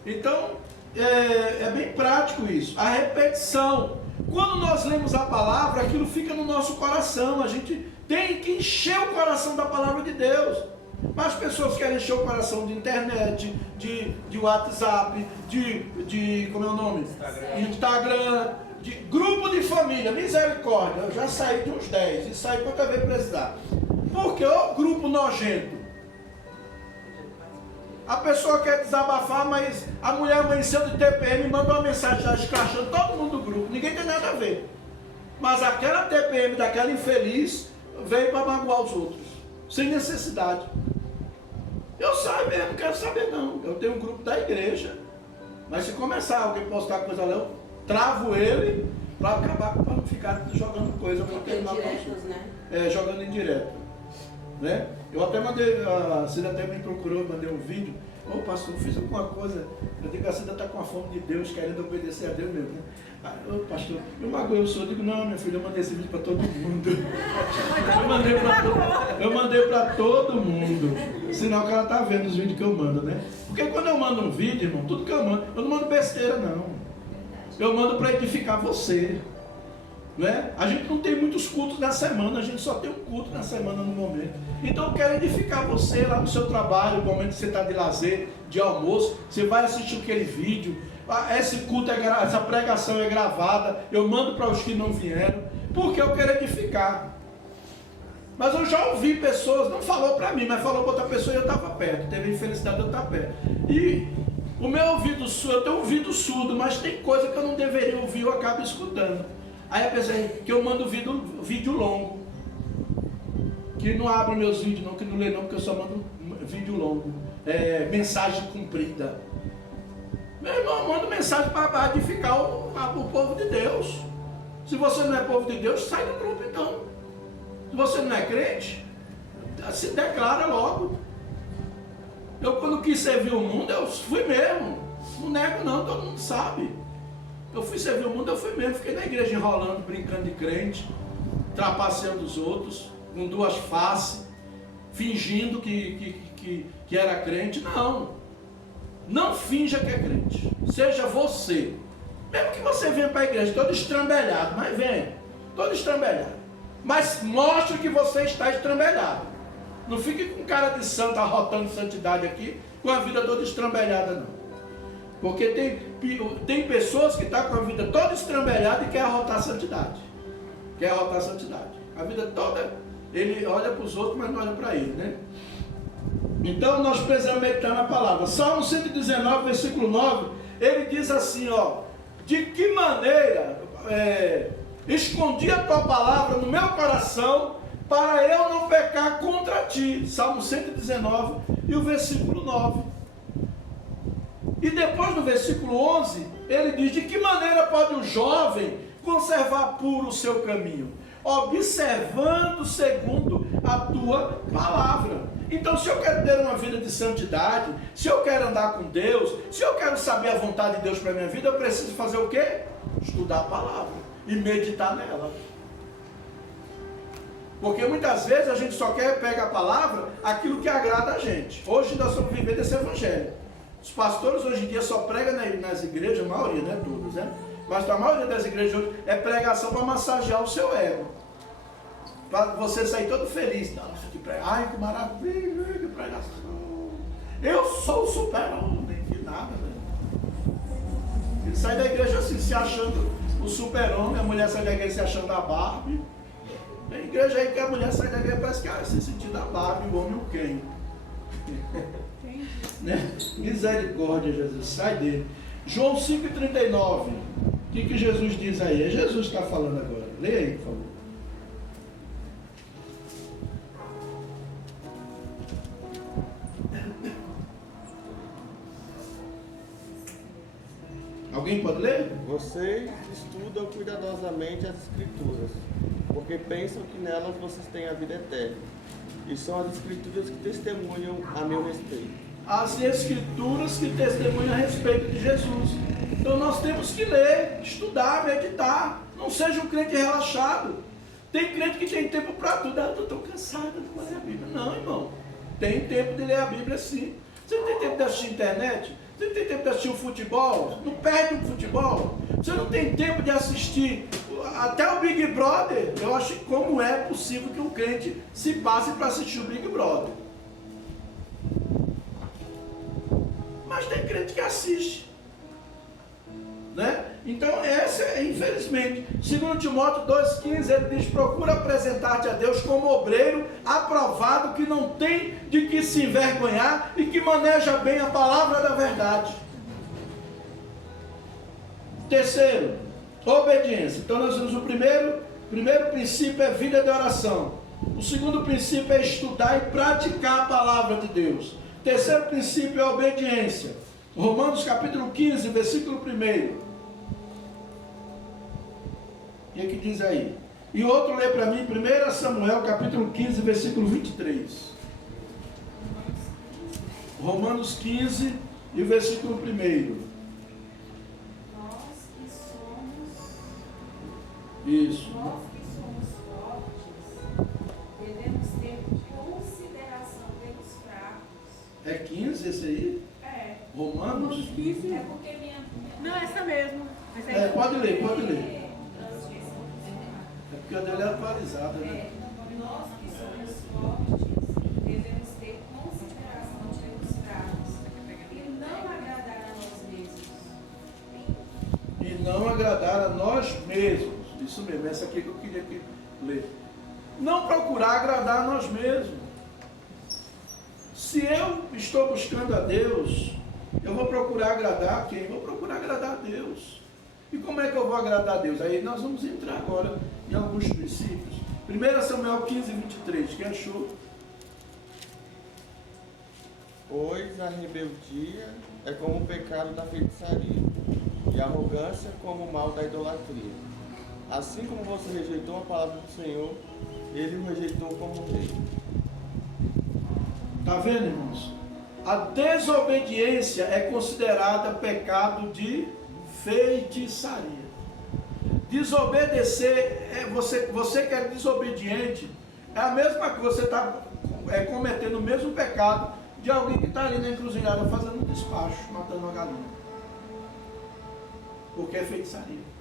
Então, é bem prático isso, a repetição. Quando nós lemos a palavra, aquilo fica no nosso coração. A gente tem que encher o coração da palavra de Deus. Mas as pessoas querem encher o coração de internet, de WhatsApp, como é o nome? Instagram, de grupo de família. Misericórdia, eu já saí de uns 10 e saí quantas vezes precisar. Porque o grupo nojento. A pessoa quer desabafar, mas a mulher amanheceu de TPM e manda uma mensagem já escrachando todo mundo do grupo. Ninguém tem nada a ver. Mas aquela TPM daquela infeliz veio para magoar os outros, sem necessidade. Eu saio mesmo, não quero saber não. Eu tenho um grupo da igreja. Mas se começar alguém postar coisa lá, eu travo ele para acabar, para não ficar jogando coisa. Indiretas, né? Jogando em direto. Né? Eu até mandei, a Cida até me procurou, mandei um vídeo. Ô pastor, eu fiz alguma coisa. Eu digo, a Cida está com a fome de Deus, querendo obedecer a Deus mesmo. Né? Ô pastor, eu magoei o senhor. Eu digo, não, minha filha, eu mandei esse vídeo para todo mundo. Eu mandei para todo mundo. Sinal que ela está vendo os vídeos que eu mando, né? Porque quando eu mando um vídeo, irmão, tudo que eu não mando besteira, não. Eu mando para edificar você. Né? A gente não tem muitos cultos na semana, a gente só tem um culto na semana no momento. Então eu quero edificar você lá no seu trabalho, no momento que você está de lazer, de almoço, você vai assistir aquele vídeo. Esse culto, essa pregação é gravada, eu mando para os que não vieram, porque eu quero edificar. Mas eu já ouvi pessoas, não falou para mim, mas falou para outra pessoa e eu estava perto, teve a infelicidade de eu estar perto. E o meu ouvido surdo, eu tenho um ouvido surdo, mas tem coisa que eu não deveria ouvir, eu acabo escutando. Aí eu pensei que eu mando vídeo longo, que não abre meus vídeos não, que não lê não, porque eu só mando vídeo longo, mensagem comprida. Meu irmão, eu mando mensagem para edificar o povo de Deus. Se você não é povo de Deus, sai do grupo então. Se você não é crente, se declara logo. Eu quando quis servir o mundo, eu fui mesmo. Não nego não, todo mundo sabe. Eu fui servir o mundo, eu fui mesmo. Fiquei na igreja enrolando, brincando de crente, trapaceando os outros, com duas faces, fingindo que era crente. Não. Não finja que é crente. Seja você. Mesmo que você venha para a igreja todo estrambelhado, mas venha, todo estrambelhado. Mas mostre que você está estrambelhado. Não fique com cara de santo, arrotando santidade aqui, com a vida toda estrambelhada, não. Porque tem pessoas que estão com a vida toda estrambelhada e quer arrotar a santidade. Quer arrotar a santidade. A vida toda, ele olha para os outros, mas não olha para ele, né? Então nós precisamos meditar na palavra. Salmo 119, versículo 9, ele diz assim, ó: de que maneira escondi a tua palavra no meu coração para eu não pecar contra ti. Salmo 119 e o versículo 9. E depois no versículo 11, ele diz: de que maneira pode um jovem conservar puro o seu caminho? Observando segundo a tua palavra. Então, se eu quero ter uma vida de santidade, se eu quero andar com Deus, se eu quero saber a vontade de Deus para a minha vida, eu preciso fazer o quê? Estudar a palavra e meditar nela. Porque muitas vezes a gente só quer pegar a palavra aquilo que agrada a gente. Hoje nós estamos vivendo esse evangelho. Os pastores hoje em dia só pregam nas igrejas, a maioria, não é todos, né? Mas a maioria das igrejas hoje é pregação para massagear o seu ego. Para você sair todo feliz. Nossa, que pregação. Ai, que maravilha, que pregação. Eu sou o super-homem. Que nada, velho. Ele sai da igreja assim, se achando o super-homem. A mulher sai da igreja se achando a Barbie. Tem igreja aí que a mulher sai da igreja e parece que se sentindo a Barbie, o homem o Ken. Né? Misericórdia, Jesus, sai dele. João 5,39. O que Jesus diz aí? É Jesus que está falando agora. Leia aí, por favor. Alguém pode ler? Vocês estudam cuidadosamente as Escrituras, porque pensam que nelas vocês têm a vida eterna. E são as Escrituras que testemunham a meu respeito. As Escrituras que testemunham a respeito de Jesus. Então nós temos que ler, estudar, meditar. Não seja um crente relaxado. Tem crente que tem tempo para tudo. Eu estou cansado de ler a Bíblia. Não, irmão. Tem tempo de ler a Bíblia sim. Você não tem tempo de assistir internet? Você não tem tempo de assistir o futebol? Não perde o futebol? Você não tem tempo de assistir até o Big Brother? Eu acho que como é possível que um crente se passe para assistir o Big Brother? Mas tem crente que assiste. Né? Então essa é, infelizmente, 2 Timóteo 2,15, ele diz: procura apresentar-te a Deus como obreiro aprovado, que não tem de que se envergonhar e que maneja bem a palavra da verdade. Terceiro, obediência. Então nós temos o primeiro princípio é vida de oração. O segundo princípio é estudar e praticar a palavra de Deus. O terceiro princípio é obediência. Romanos capítulo 15, versículo 1. E é que diz aí? E outro lê para mim, 1 Samuel capítulo 15, versículo 23. Romanos 15 e o versículo 1. Isso. Nós que somos fortes, devemos ter consideração pelos fracos. É 15 esse aí? É. Romanos? É porque minha... Não, essa mesmo. Essa aí. É, pode ler. transgressão. É porque a dela é atualizada, né? Nós que somos fortes, devemos ter consideração pelos fracos e não agradar a nós mesmos. E não agradar a nós mesmos. Isso mesmo, essa aqui que eu queria ler. Não procurar agradar a nós mesmos. Se eu estou buscando a Deus, eu vou procurar agradar quem? Vou procurar agradar a Deus. E como é que eu vou agradar a Deus? Aí nós vamos entrar agora em alguns princípios. 1 Samuel 15, 23. Quem achou? Pois a rebeldia é como o pecado da feitiçaria, e a arrogância como o mal da idolatria. Assim como você rejeitou a palavra do Senhor, ele o rejeitou como rei. Está vendo, irmãos? A desobediência é considerada pecado de feitiçaria. Desobedecer, você que é desobediente, é a mesma coisa, você está cometendo o mesmo pecado de alguém que está ali na encruzilhada fazendo um despacho, matando uma galinha. Porque é feitiçaria.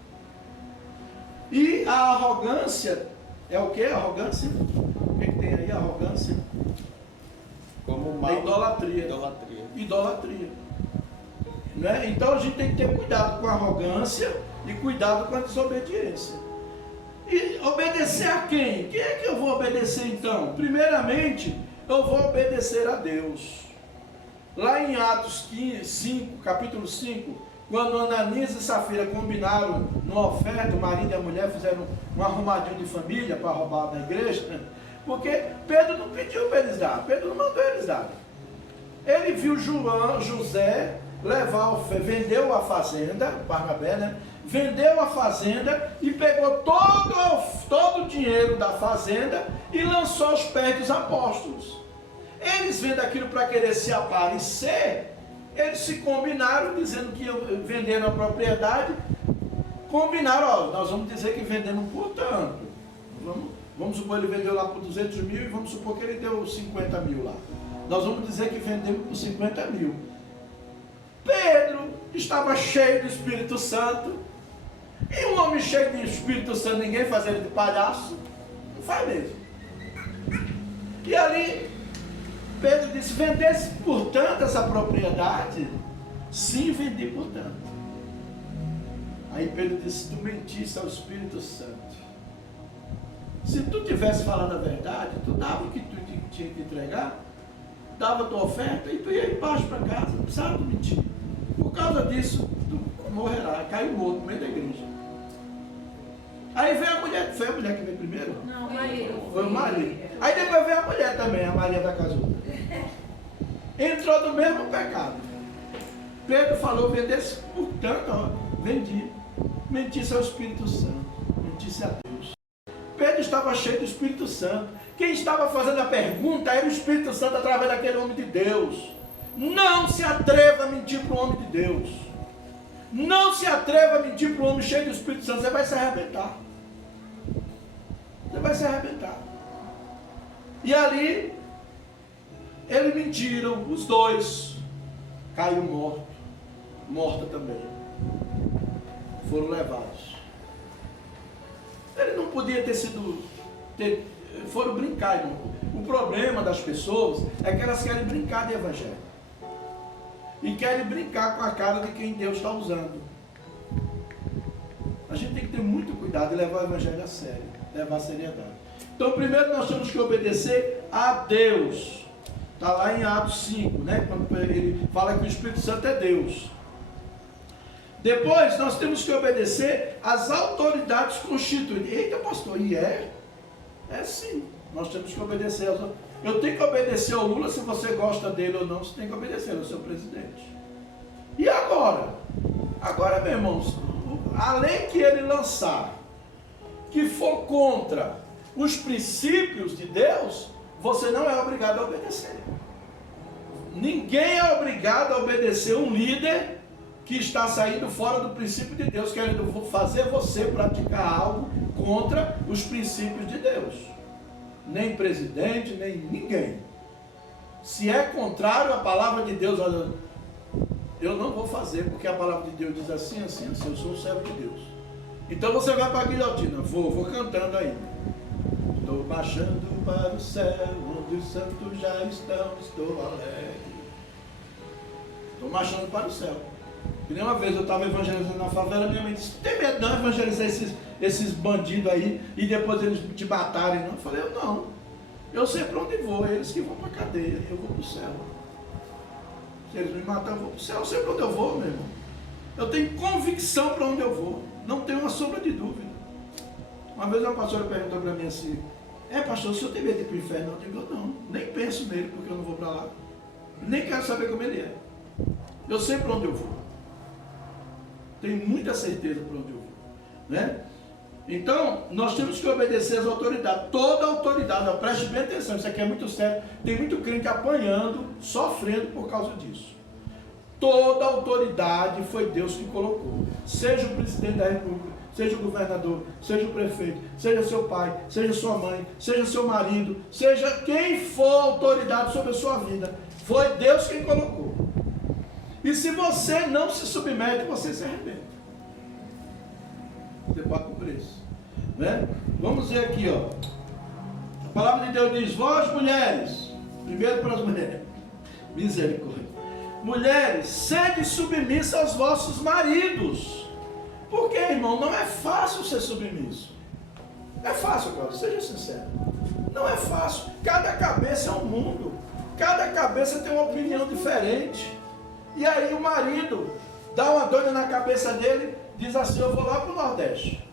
E a arrogância, é o que? Arrogância? O que tem aí? Arrogância? Como o mal É idolatria. Idolatria. Né? Então a gente tem que ter cuidado com a arrogância e cuidado com a desobediência. E obedecer a quem? Quem é que eu vou obedecer então? Primeiramente, eu vou obedecer a Deus. Lá em Atos 5, capítulo 5, quando Ananias e Safira combinaram numa oferta, o marido e a mulher fizeram um arrumadinho de família para roubar na igreja, porque Pedro não pediu para eles dar, Pedro não mandou eles dar. Ele viu José levar, vendeu a fazenda, Barnabé, né? Vendeu a fazenda e pegou todo o dinheiro da fazenda e lançou aos pés dos apóstolos. Eles vendo aquilo para querer se aparecer, eles se combinaram, dizendo que venderam a propriedade, combinaram, ó, nós vamos dizer que vendemos por tanto. Vamos supor que ele vendeu lá por 200 mil e vamos supor que ele deu 50 mil lá. Nós vamos dizer que vendemos por 50 mil. Pedro estava cheio do Espírito Santo. E um homem cheio de Espírito Santo, ninguém faz ele de palhaço. Não faz mesmo. E ali, Pedro disse, vendesse portanto essa propriedade? Sim, vendi portanto. Aí Pedro disse, tu mentiste ao Espírito Santo. Se tu tivesse falado a verdade, tu dava o que tu tinha que entregar, dava a tua oferta e tu ia embaixo para casa, não precisava mentir. Por causa disso, tu morrerá, caiu morto no meio da igreja. Aí veio a mulher, foi a mulher que veio primeiro? Não, Maria. Foi o marido. Aí depois veio a mulher também, a Maria da Casuda. Entrou no mesmo pecado. Pedro falou, vendesse, portanto, ó, vendi. Mentisse ao Espírito Santo, mentisse a Deus. Pedro estava cheio do Espírito Santo. Quem estava fazendo a pergunta era o Espírito Santo através daquele homem de Deus. Não se atreva a mentir para o homem de Deus. Não se atreva a mentir para o homem cheio do Espírito Santo. Você vai se arrebentar. Você vai se arrebentar. E ali, eles mentiram, os dois. Caiu morto. Morta também. Foram levados. Ele não podia ter sido... foram brincar, irmão. O problema das pessoas é que elas querem brincar de evangelho. E querem brincar com a cara de quem Deus está usando. A gente tem que ter muito cuidado e levar o evangelho a sério. Levar a seriedade. Então, primeiro nós temos que obedecer a Deus. Está lá em Atos 5, né? Quando ele fala que o Espírito Santo é Deus. Depois, nós temos que obedecer às autoridades constituídas. Eita, pastor, e é? É sim. Nós temos que obedecer às autoridades. Eu tenho que obedecer ao Lula, se você gosta dele ou não, você tem que obedecer ao seu presidente. E agora? Agora, meus irmãos, a lei que ele lançar, que for contra os princípios de Deus, você não é obrigado a obedecer. Ninguém é obrigado a obedecer um líder que está saindo fora do princípio de Deus, querendo fazer você praticar algo contra os princípios de Deus. Nem presidente, nem ninguém. Se é contrário à palavra de Deus, eu não vou fazer, porque a palavra de Deus diz assim, assim, assim, eu sou o servo de Deus. Então você vai para a guilhotina, vou cantando aí. Estou baixando para o céu, onde os santos já estão, estou alegre. Estou marchando para o céu. E nem uma vez eu estava evangelizando na favela, minha mãe disse, tem medo de não evangelizar esses bandidos aí e depois eles te matarem, não? Eu falei, eu não. Eu sei para onde vou, eles que vão para a cadeia, eu vou para o céu. Se eles me matarem, eu vou para o céu, eu sei para onde eu vou, meu irmão. Eu tenho convicção para onde eu vou, não tenho uma sombra de dúvida. Uma vez uma pastora perguntou para mim assim, pastor, o senhor tem medo de ir para o inferno? Eu digo, não, nem penso nele, porque eu não vou para lá. Nem quero saber como ele é. Eu sei para onde eu vou. Tenho muita certeza para onde eu vou, né? Então, nós temos que obedecer às autoridades, toda autoridade, preste bem atenção, isso aqui é muito sério, tem muito crente apanhando, sofrendo por causa disso. Toda autoridade foi Deus que colocou, seja o presidente da república, seja o governador, seja o prefeito, seja seu pai, seja sua mãe, seja seu marido, seja quem for autoridade sobre a sua vida, foi Deus quem colocou. E se você não se submete, você se arrebenta. Você paga o preço, né? Vamos ver aqui, ó. A palavra de Deus diz, vós mulheres, primeiro para as mulheres, misericórdia. Mulheres, sede submissa aos vossos maridos. Por quê, irmão? Não é fácil ser submisso. É fácil, Cláudio, seja sincero. Não é fácil. Cada cabeça é um mundo. Cada cabeça tem uma opinião diferente. E aí o marido dá uma doida na cabeça dele, diz assim, eu vou lá para o Nordeste.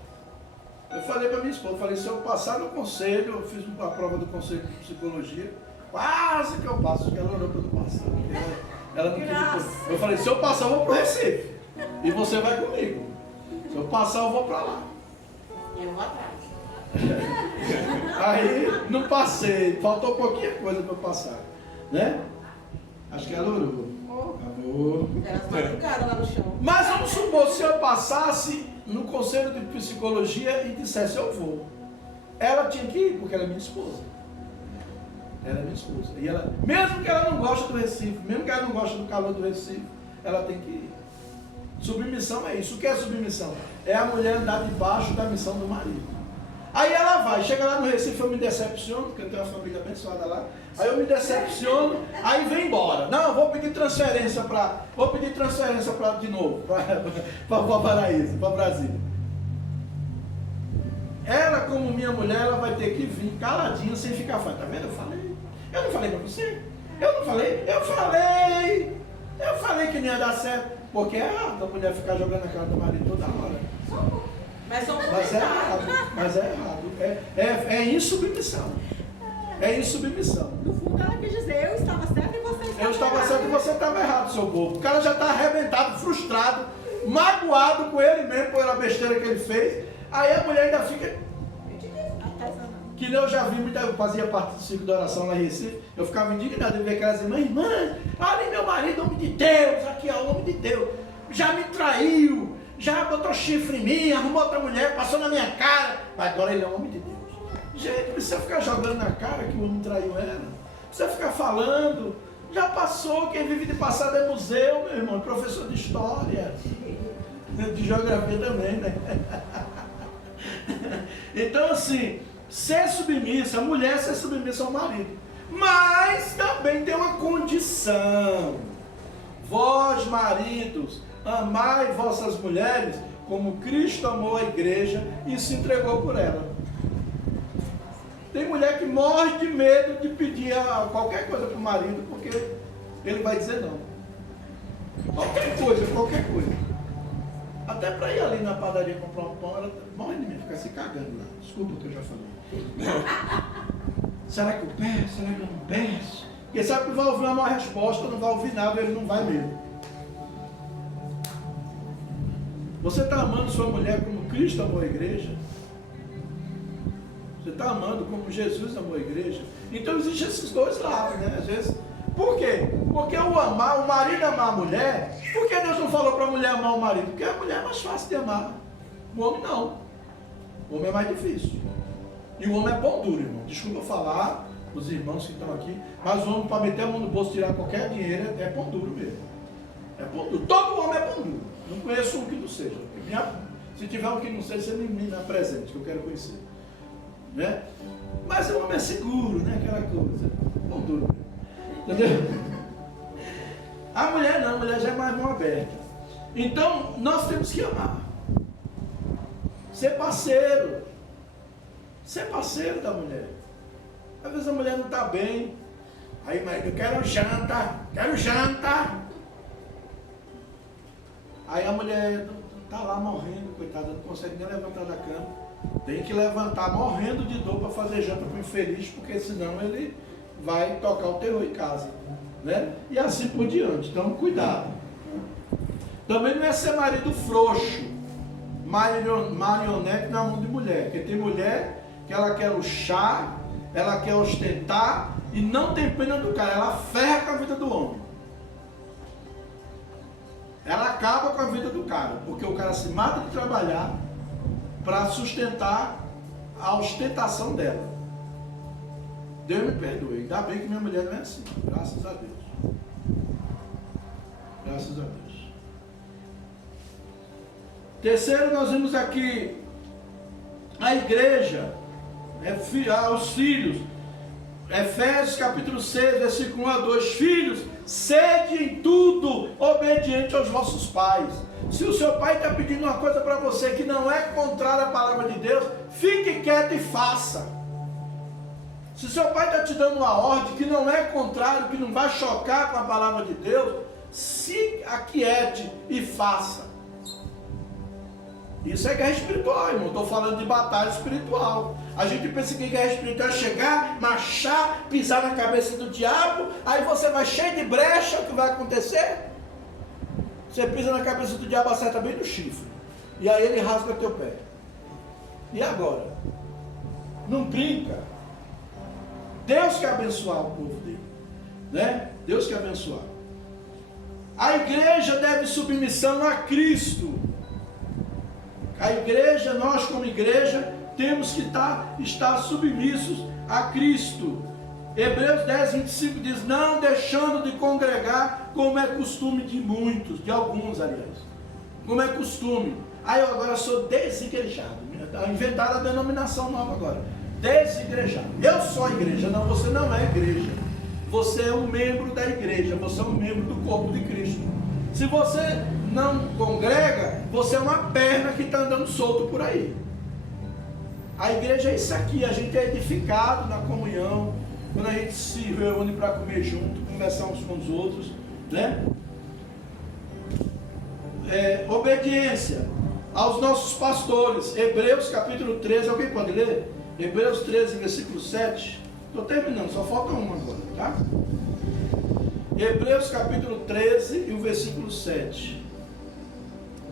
Eu falei para minha esposa, falei, se eu passar no conselho, eu fiz a prova do conselho de psicologia, quase que eu passo, porque ela orou para eu não passar. Ela não queria. Eu falei, se eu passar, eu vou para o Recife. E você vai comigo. Se eu passar, eu vou para lá. E eu vou atrás. Aí, não passei, faltou pouquinha coisa para eu passar, né? Acho que ela orou. Amor. Elas machucaram lá no chão. Mas vamos supor, se eu passasse no conselho de psicologia e dissesse, eu vou. Ela tinha que ir, porque ela é minha esposa. Ela é minha esposa. E ela, mesmo que ela não goste do Recife, mesmo que ela não goste do calor do Recife, ela tem que ir. Submissão é isso. O que é submissão? É a mulher andar debaixo da missão do marido. Aí ela vai, chega lá no Recife, eu me decepciono, porque eu tenho uma família abençoada lá. Aí eu me decepciono, aí vem embora. Não, vou pedir transferência de novo, para Paraíso, para Brasília. Ela, como minha mulher, ela vai ter que vir caladinha, sem ficar falando. Tá vendo? Eu não falei para você. Eu falei que não ia dar certo. Porque é errado a mulher ficar jogando a cara do marido toda hora. Mas é errado. É insubmissão. É insubmissão. No fundo ela quis dizer, eu estava certo e você estava errado. Eu estava certo e você estava errado, seu povo. O cara já está arrebentado, frustrado, magoado com ele mesmo pela besteira que ele fez. Aí a mulher ainda fica... Que eu já vi, eu fazia parte do ciclo de oração lá em Recife, eu ficava indignado de ver aquelas irmãs, olha meu marido, homem de Deus, aqui ó, homem de Deus, já me traiu, já botou chifre em mim, arrumou outra mulher, passou na minha cara, mas agora ele é homem de Deus. Gente, precisa ficar jogando na cara que o homem traiu ela, precisa ficar falando, já passou, quem vive de passado é museu, meu irmão, professor de história, de geografia também, né? Então assim, ser submissa, a mulher ser submissa ao marido, mas também tem uma condição, vós maridos, amai vossas mulheres como Cristo amou a igreja e se entregou por ela. Tem mulher que morre de medo de pedir qualquer coisa para o marido, porque ele vai dizer não. Qualquer coisa. Até para ir ali na padaria comprar um pão, ela morre de medo, fica se cagando lá. Desculpa o que eu já falei. Será que eu peço? Será que eu não peço? Porque sabe que vai ouvir uma resposta, não vai ouvir nada, ele não vai mesmo. Você está amando sua mulher como Cristo amou a igreja? Você está amando como Jesus amou a igreja? Então existem esses dois lados, né? Às vezes. Por quê? Porque o marido amar a mulher, por que Deus não falou para a mulher amar o marido? Porque a mulher é mais fácil de amar. O homem não. O homem é mais difícil. E o homem é pão duro, irmão. Desculpa falar, os irmãos que estão aqui, mas o homem, para meter a mão no bolso e tirar qualquer dinheiro, é pão duro mesmo. É pão duro. Todo homem é pão duro. Não conheço um que não seja. Se tiver um que não seja, você me apresente, que eu quero conhecer. Né? Mas o homem é seguro, né? Aquela coisa. Pão duro. Entendeu? A mulher não, a mulher já é mais mão aberta. Então, nós temos que amar. Ser parceiro. Ser parceiro da mulher. Às vezes a mulher não está bem. Aí, mas eu quero janta. Aí a mulher está lá morrendo, coitada, não consegue nem levantar da cama. Tem que levantar morrendo de dor para fazer janta para o infeliz, porque senão ele vai tocar o terror em casa. Né? E assim por diante. Então, cuidado. Também não é ser marido frouxo, marionete na mão de mulher. Porque tem mulher que ela quer luxar, ela quer ostentar e não tem pena do cara. Ela ferra com a vida do homem. Ela acaba com a vida do cara, porque o cara se mata de trabalhar para sustentar a ostentação dela. Deus me perdoe. Ainda bem que minha mulher não é assim. Graças a Deus. Graças a Deus. Terceiro, nós vimos aqui a igreja, os filhos. Efésios capítulo 6, versículo 1 a 2. Filhos, sede em tudo obediente aos vossos pais. Se o seu pai está pedindo uma coisa para você que não é contrária à palavra de Deus, fique quieto e faça. Se o seu pai está te dando uma ordem que não é contrário, que não vai chocar com a palavra de Deus, se aquiete e faça. Isso é guerra espiritual, irmão. Estou falando de batalha espiritual. A gente pensa que guerra espiritual é chegar, marchar, pisar na cabeça do diabo, aí você vai cheio de brecha, o que vai acontecer? Você pisa na cabeça do diabo, acerta bem no chifre. E aí ele rasga teu pé. E agora? Não brinca. Deus quer abençoar o povo dele. Né? Deus quer abençoar. A igreja deve submissão a Cristo. A igreja, nós como igreja, temos que estar submissos a Cristo. Hebreus 10, 25 diz, não deixando de congregar, como é costume de muitos, de alguns, aliás. Como é costume. Aí eu agora sou desigrejado. Inventaram a denominação nova agora. Desigrejado. Eu sou a igreja. Não, você não é igreja. Você é um membro da igreja. Você é um membro do corpo de Cristo. Se você não congrega, você é uma perna que está andando solto por aí. A igreja é isso aqui. A gente é edificado na comunhão. Quando a gente se reúne para comer junto, conversar uns com os outros, né? Obediência aos nossos pastores. Hebreus capítulo 13, alguém pode ler? Hebreus 13, versículo 7. Estou terminando, só falta um agora, tá? Hebreus capítulo 13 e o versículo 7.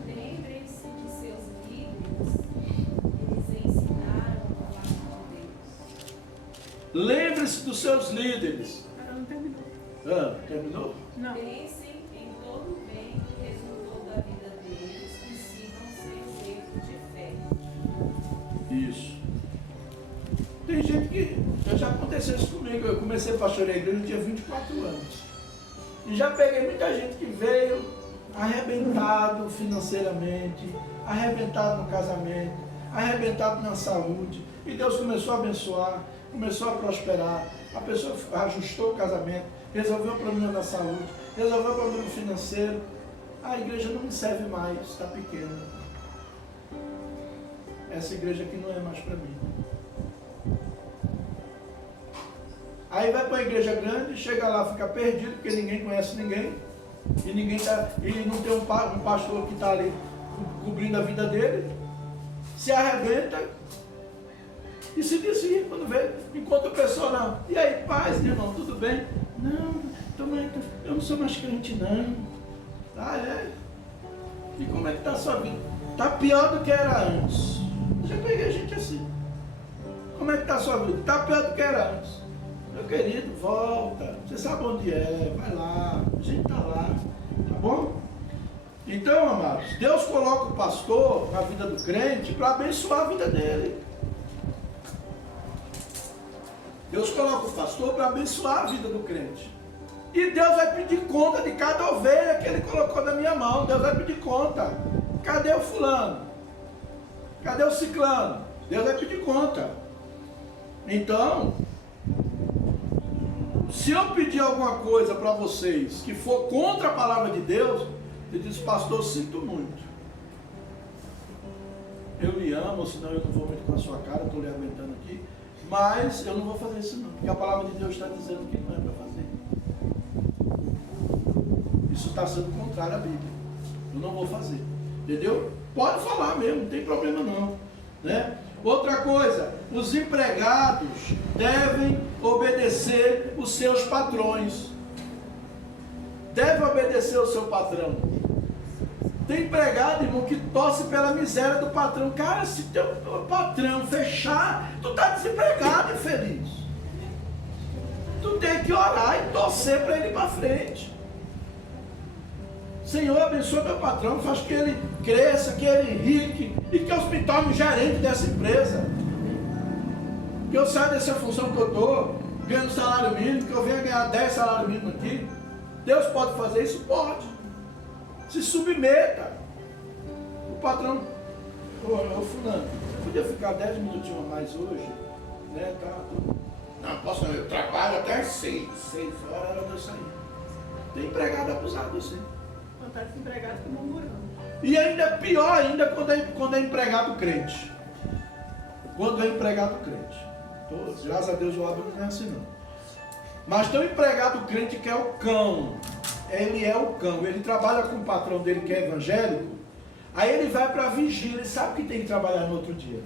Lembrem-se de seus líderes, eles ensinaram a palavra de Deus. Lembre-se dos seus líderes. Ela não terminou. Terminou? Não. Pensem em todo o bem que resultou da vida deles e sigam seus erros de fé. Isso. Tem gente que já aconteceu isso comigo. Eu comecei a pastorear a igreja, eu tinha 24 anos. E já peguei muita gente que veio arrebentado financeiramente, arrebentado no casamento, arrebentado na saúde. E Deus começou a abençoar, começou a prosperar. A pessoa ajustou o casamento, resolveu o problema da saúde, resolveu o problema financeiro. A igreja não me serve mais, está pequena. Essa igreja aqui não é mais para mim. Aí vai para uma igreja grande, chega lá, fica perdido, porque ninguém conhece ninguém. E não tem um pastor que está ali cobrindo a vida dele. Se arrebenta e se desvia quando vê, encontra o pessoal não. E aí, paz, meu irmão, tudo bem? Não, eu não sou mais crente não. Ah, é? E como é que está a sua vida? Está pior do que era antes. Já peguei gente assim. Como é que está a sua vida? Está pior do que era antes. Meu querido, volta. Você sabe onde é, vai lá. A gente está lá, tá bom? Então, amados, Deus coloca o pastor na vida do crente para abençoar a vida dele. Deus coloca o pastor para abençoar a vida do crente. E Deus vai pedir conta de cada ovelha que Ele colocou na minha mão. Deus vai pedir conta. Cadê o fulano? Cadê o ciclano? Deus vai pedir conta. Então, se eu pedir alguma coisa para vocês que for contra a palavra de Deus, ele diz, pastor, sinto muito. Eu lhe amo, senão eu não vou muito com a sua cara, estou lhe aguentando aqui. Mas eu não vou fazer isso não, porque a palavra de Deus está dizendo que não é para fazer. Isso está sendo contrário à Bíblia. Eu não vou fazer. Entendeu? Pode falar mesmo, não tem problema não. Né? Outra coisa, os empregados devem obedecer os seus patrões. Deve obedecer o seu patrão. Tem empregado, irmão, que torce pela miséria do patrão. Cara, se teu patrão fechar, tu está desempregado, infeliz. Tu tem que orar e torcer para ele ir para frente. Senhor, abençoa meu patrão, faz que ele cresça, que ele enrique e que eu me torne gerente dessa empresa. Que eu saia dessa função que eu estou, ganhando salário mínimo, que eu venha ganhar 10 salários mínimos aqui. Deus pode fazer isso? Pode. Se submeta. O patrão, ô fulano, podia ficar 10 minutinhos a mais hoje? Né? Tá. Não, posso não, eu trabalho até 6 horas era de eu sair. Tem empregado abusado assim. Quando está desempregado, fica murmurando. E ainda é pior ainda quando é empregado crente. Quando é empregado crente. Todos, graças a Deus o Abel não é assim não. Mas tem um empregado crente que é o cão. Ele é o cão. Ele trabalha com o patrão dele que é evangélico. Aí ele vai para a vigília. Ele sabe que tem que trabalhar no outro dia.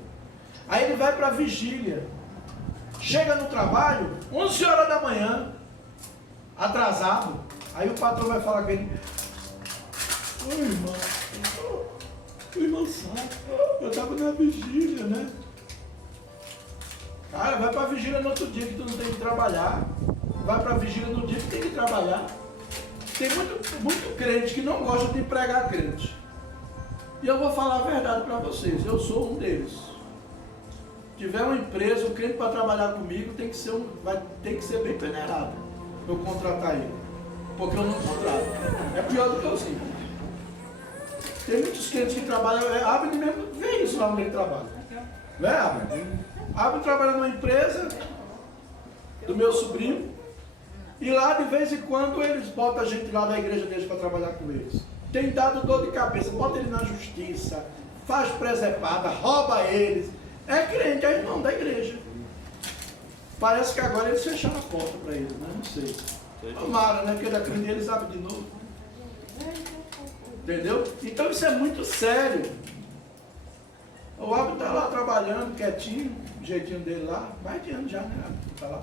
Aí ele vai para a vigília. Chega no trabalho, 11 horas da manhã, atrasado. Aí o patrão vai falar com ele: oi, irmão. O irmão sabe. Eu estava na vigília, né? Cara, vai para a vigília no outro dia que tu não tem que trabalhar. Vai para a vigília no dia que tem que trabalhar. Tem muito crente que não gosta de pregar crente. E eu vou falar a verdade para vocês. Eu sou um deles. Se tiver uma empresa, o crente para trabalhar comigo tem que ser bem peneirado. Eu contratar ele. Porque eu não contrato. É pior do que eu sinto. Tem muitos crentes que trabalham. Abner mesmo vê isso lá onde ele trabalha. Não é, Abner? Abner trabalha numa empresa do meu sobrinho. E lá de vez em quando eles botam a gente lá da igreja deles para trabalhar com eles. Tem dado dor de cabeça, bota ele na justiça, faz presepada, rouba eles. É crente, é irmão da igreja. Parece que agora eles fecharam a porta para eles, né? Não sei. Tomara, né? Porque da crente eles abrem de novo. Entendeu? Então isso é muito sério. O Abner está lá trabalhando, quietinho, o jeitinho dele lá, mais de ano já, né? Está lá.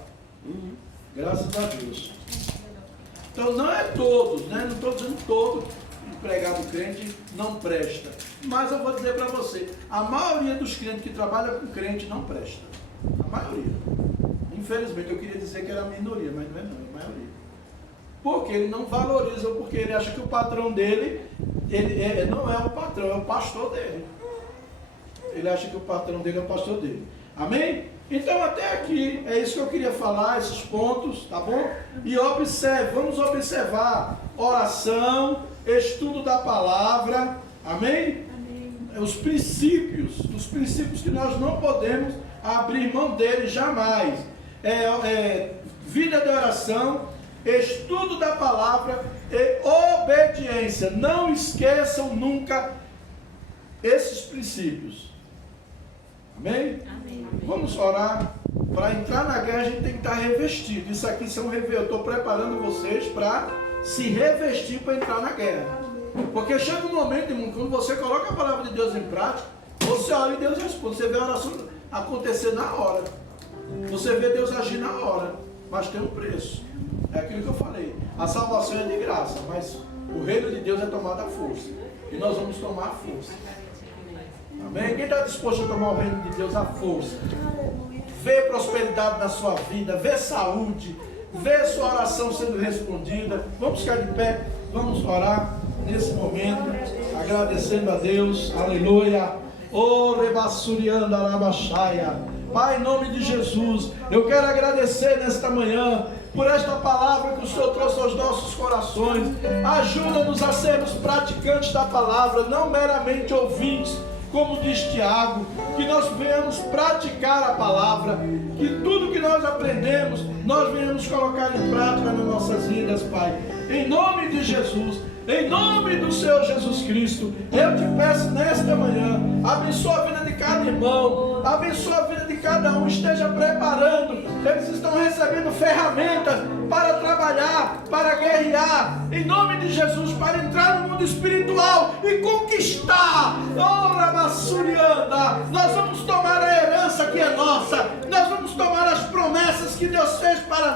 Graças a Deus. Então não é todos, né? Não estou dizendo todo empregado crente não presta. Mas eu vou dizer para você, a maioria dos crentes que trabalham com crente não presta. A maioria. Infelizmente, eu queria dizer que era a minoria, mas não é não, é a maioria. Porque ele não valoriza, porque ele acha que o patrão dele, ele não é o patrão, é o pastor dele. Ele acha que o patrão dele é o pastor dele. Amém? Então até aqui, é isso que eu queria falar, esses pontos, tá bom? E observe, vamos observar oração, estudo da palavra, amém? Amém. Os princípios que nós não podemos abrir mão deles jamais. Vida de oração, estudo da palavra e obediência. Não esqueçam nunca esses princípios. Amém? Amém. Vamos orar. Para entrar na guerra a gente tem que estar revestido. Isso aqui são revestidos. Eu estou preparando vocês para se revestir para entrar na guerra. Porque chega um momento, irmão, quando você coloca a palavra de Deus em prática, você ora e Deus responde. Você vê a oração acontecer na hora. Você vê Deus agir na hora. Mas tem um preço. É aquilo que eu falei. A salvação é de graça, mas o reino de Deus é tomado à força. E nós vamos tomar a força. Amém? Quem está disposto a tomar o reino de Deus à força? Vê prosperidade na sua vida, vê saúde, vê sua oração sendo respondida. Vamos ficar de pé, vamos orar nesse momento, agradecendo a Deus. Aleluia. Oh, rebassurianda arabaxaia. Pai, em nome de Jesus, eu quero agradecer nesta manhã por esta palavra que o Senhor trouxe aos nossos corações. Ajuda-nos a sermos praticantes da palavra, não meramente ouvintes, como diz Tiago, que nós venhamos praticar a palavra, que tudo que nós aprendemos, nós venhamos colocar em prática nas nossas vidas, Pai. Em nome de Jesus, em nome do Senhor Jesus Cristo, eu te peço nesta manhã, abençoa a vida de cada irmão, abençoa a vida de cada um, esteja preparando, eles estão recebendo ferramentas para trabalhar, para guerrear, em nome de Jesus, para entrar no mundo espiritual e conquistar. Oh, Rabassurianda, nós vamos tomar a herança que é nossa, nós vamos tomar as promessas que Deus fez para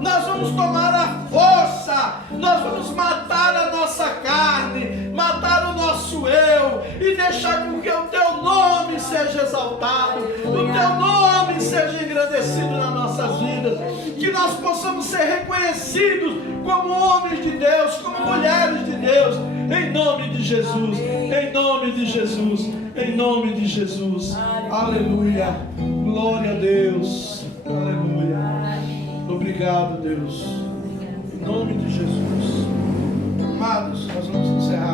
nós vamos tomar a força, nós vamos matar a nossa carne, matar o nosso eu e deixar com que o teu nome seja exaltado, o teu nome seja engrandecido nas nossas vidas, que nós possamos ser reconhecidos como homens de Deus, como mulheres de Deus, em nome de Jesus, em nome de Jesus, em nome de Jesus. Aleluia, glória a Deus, aleluia. Obrigado, Deus, em nome de Jesus. Amados, nós vamos encerrar.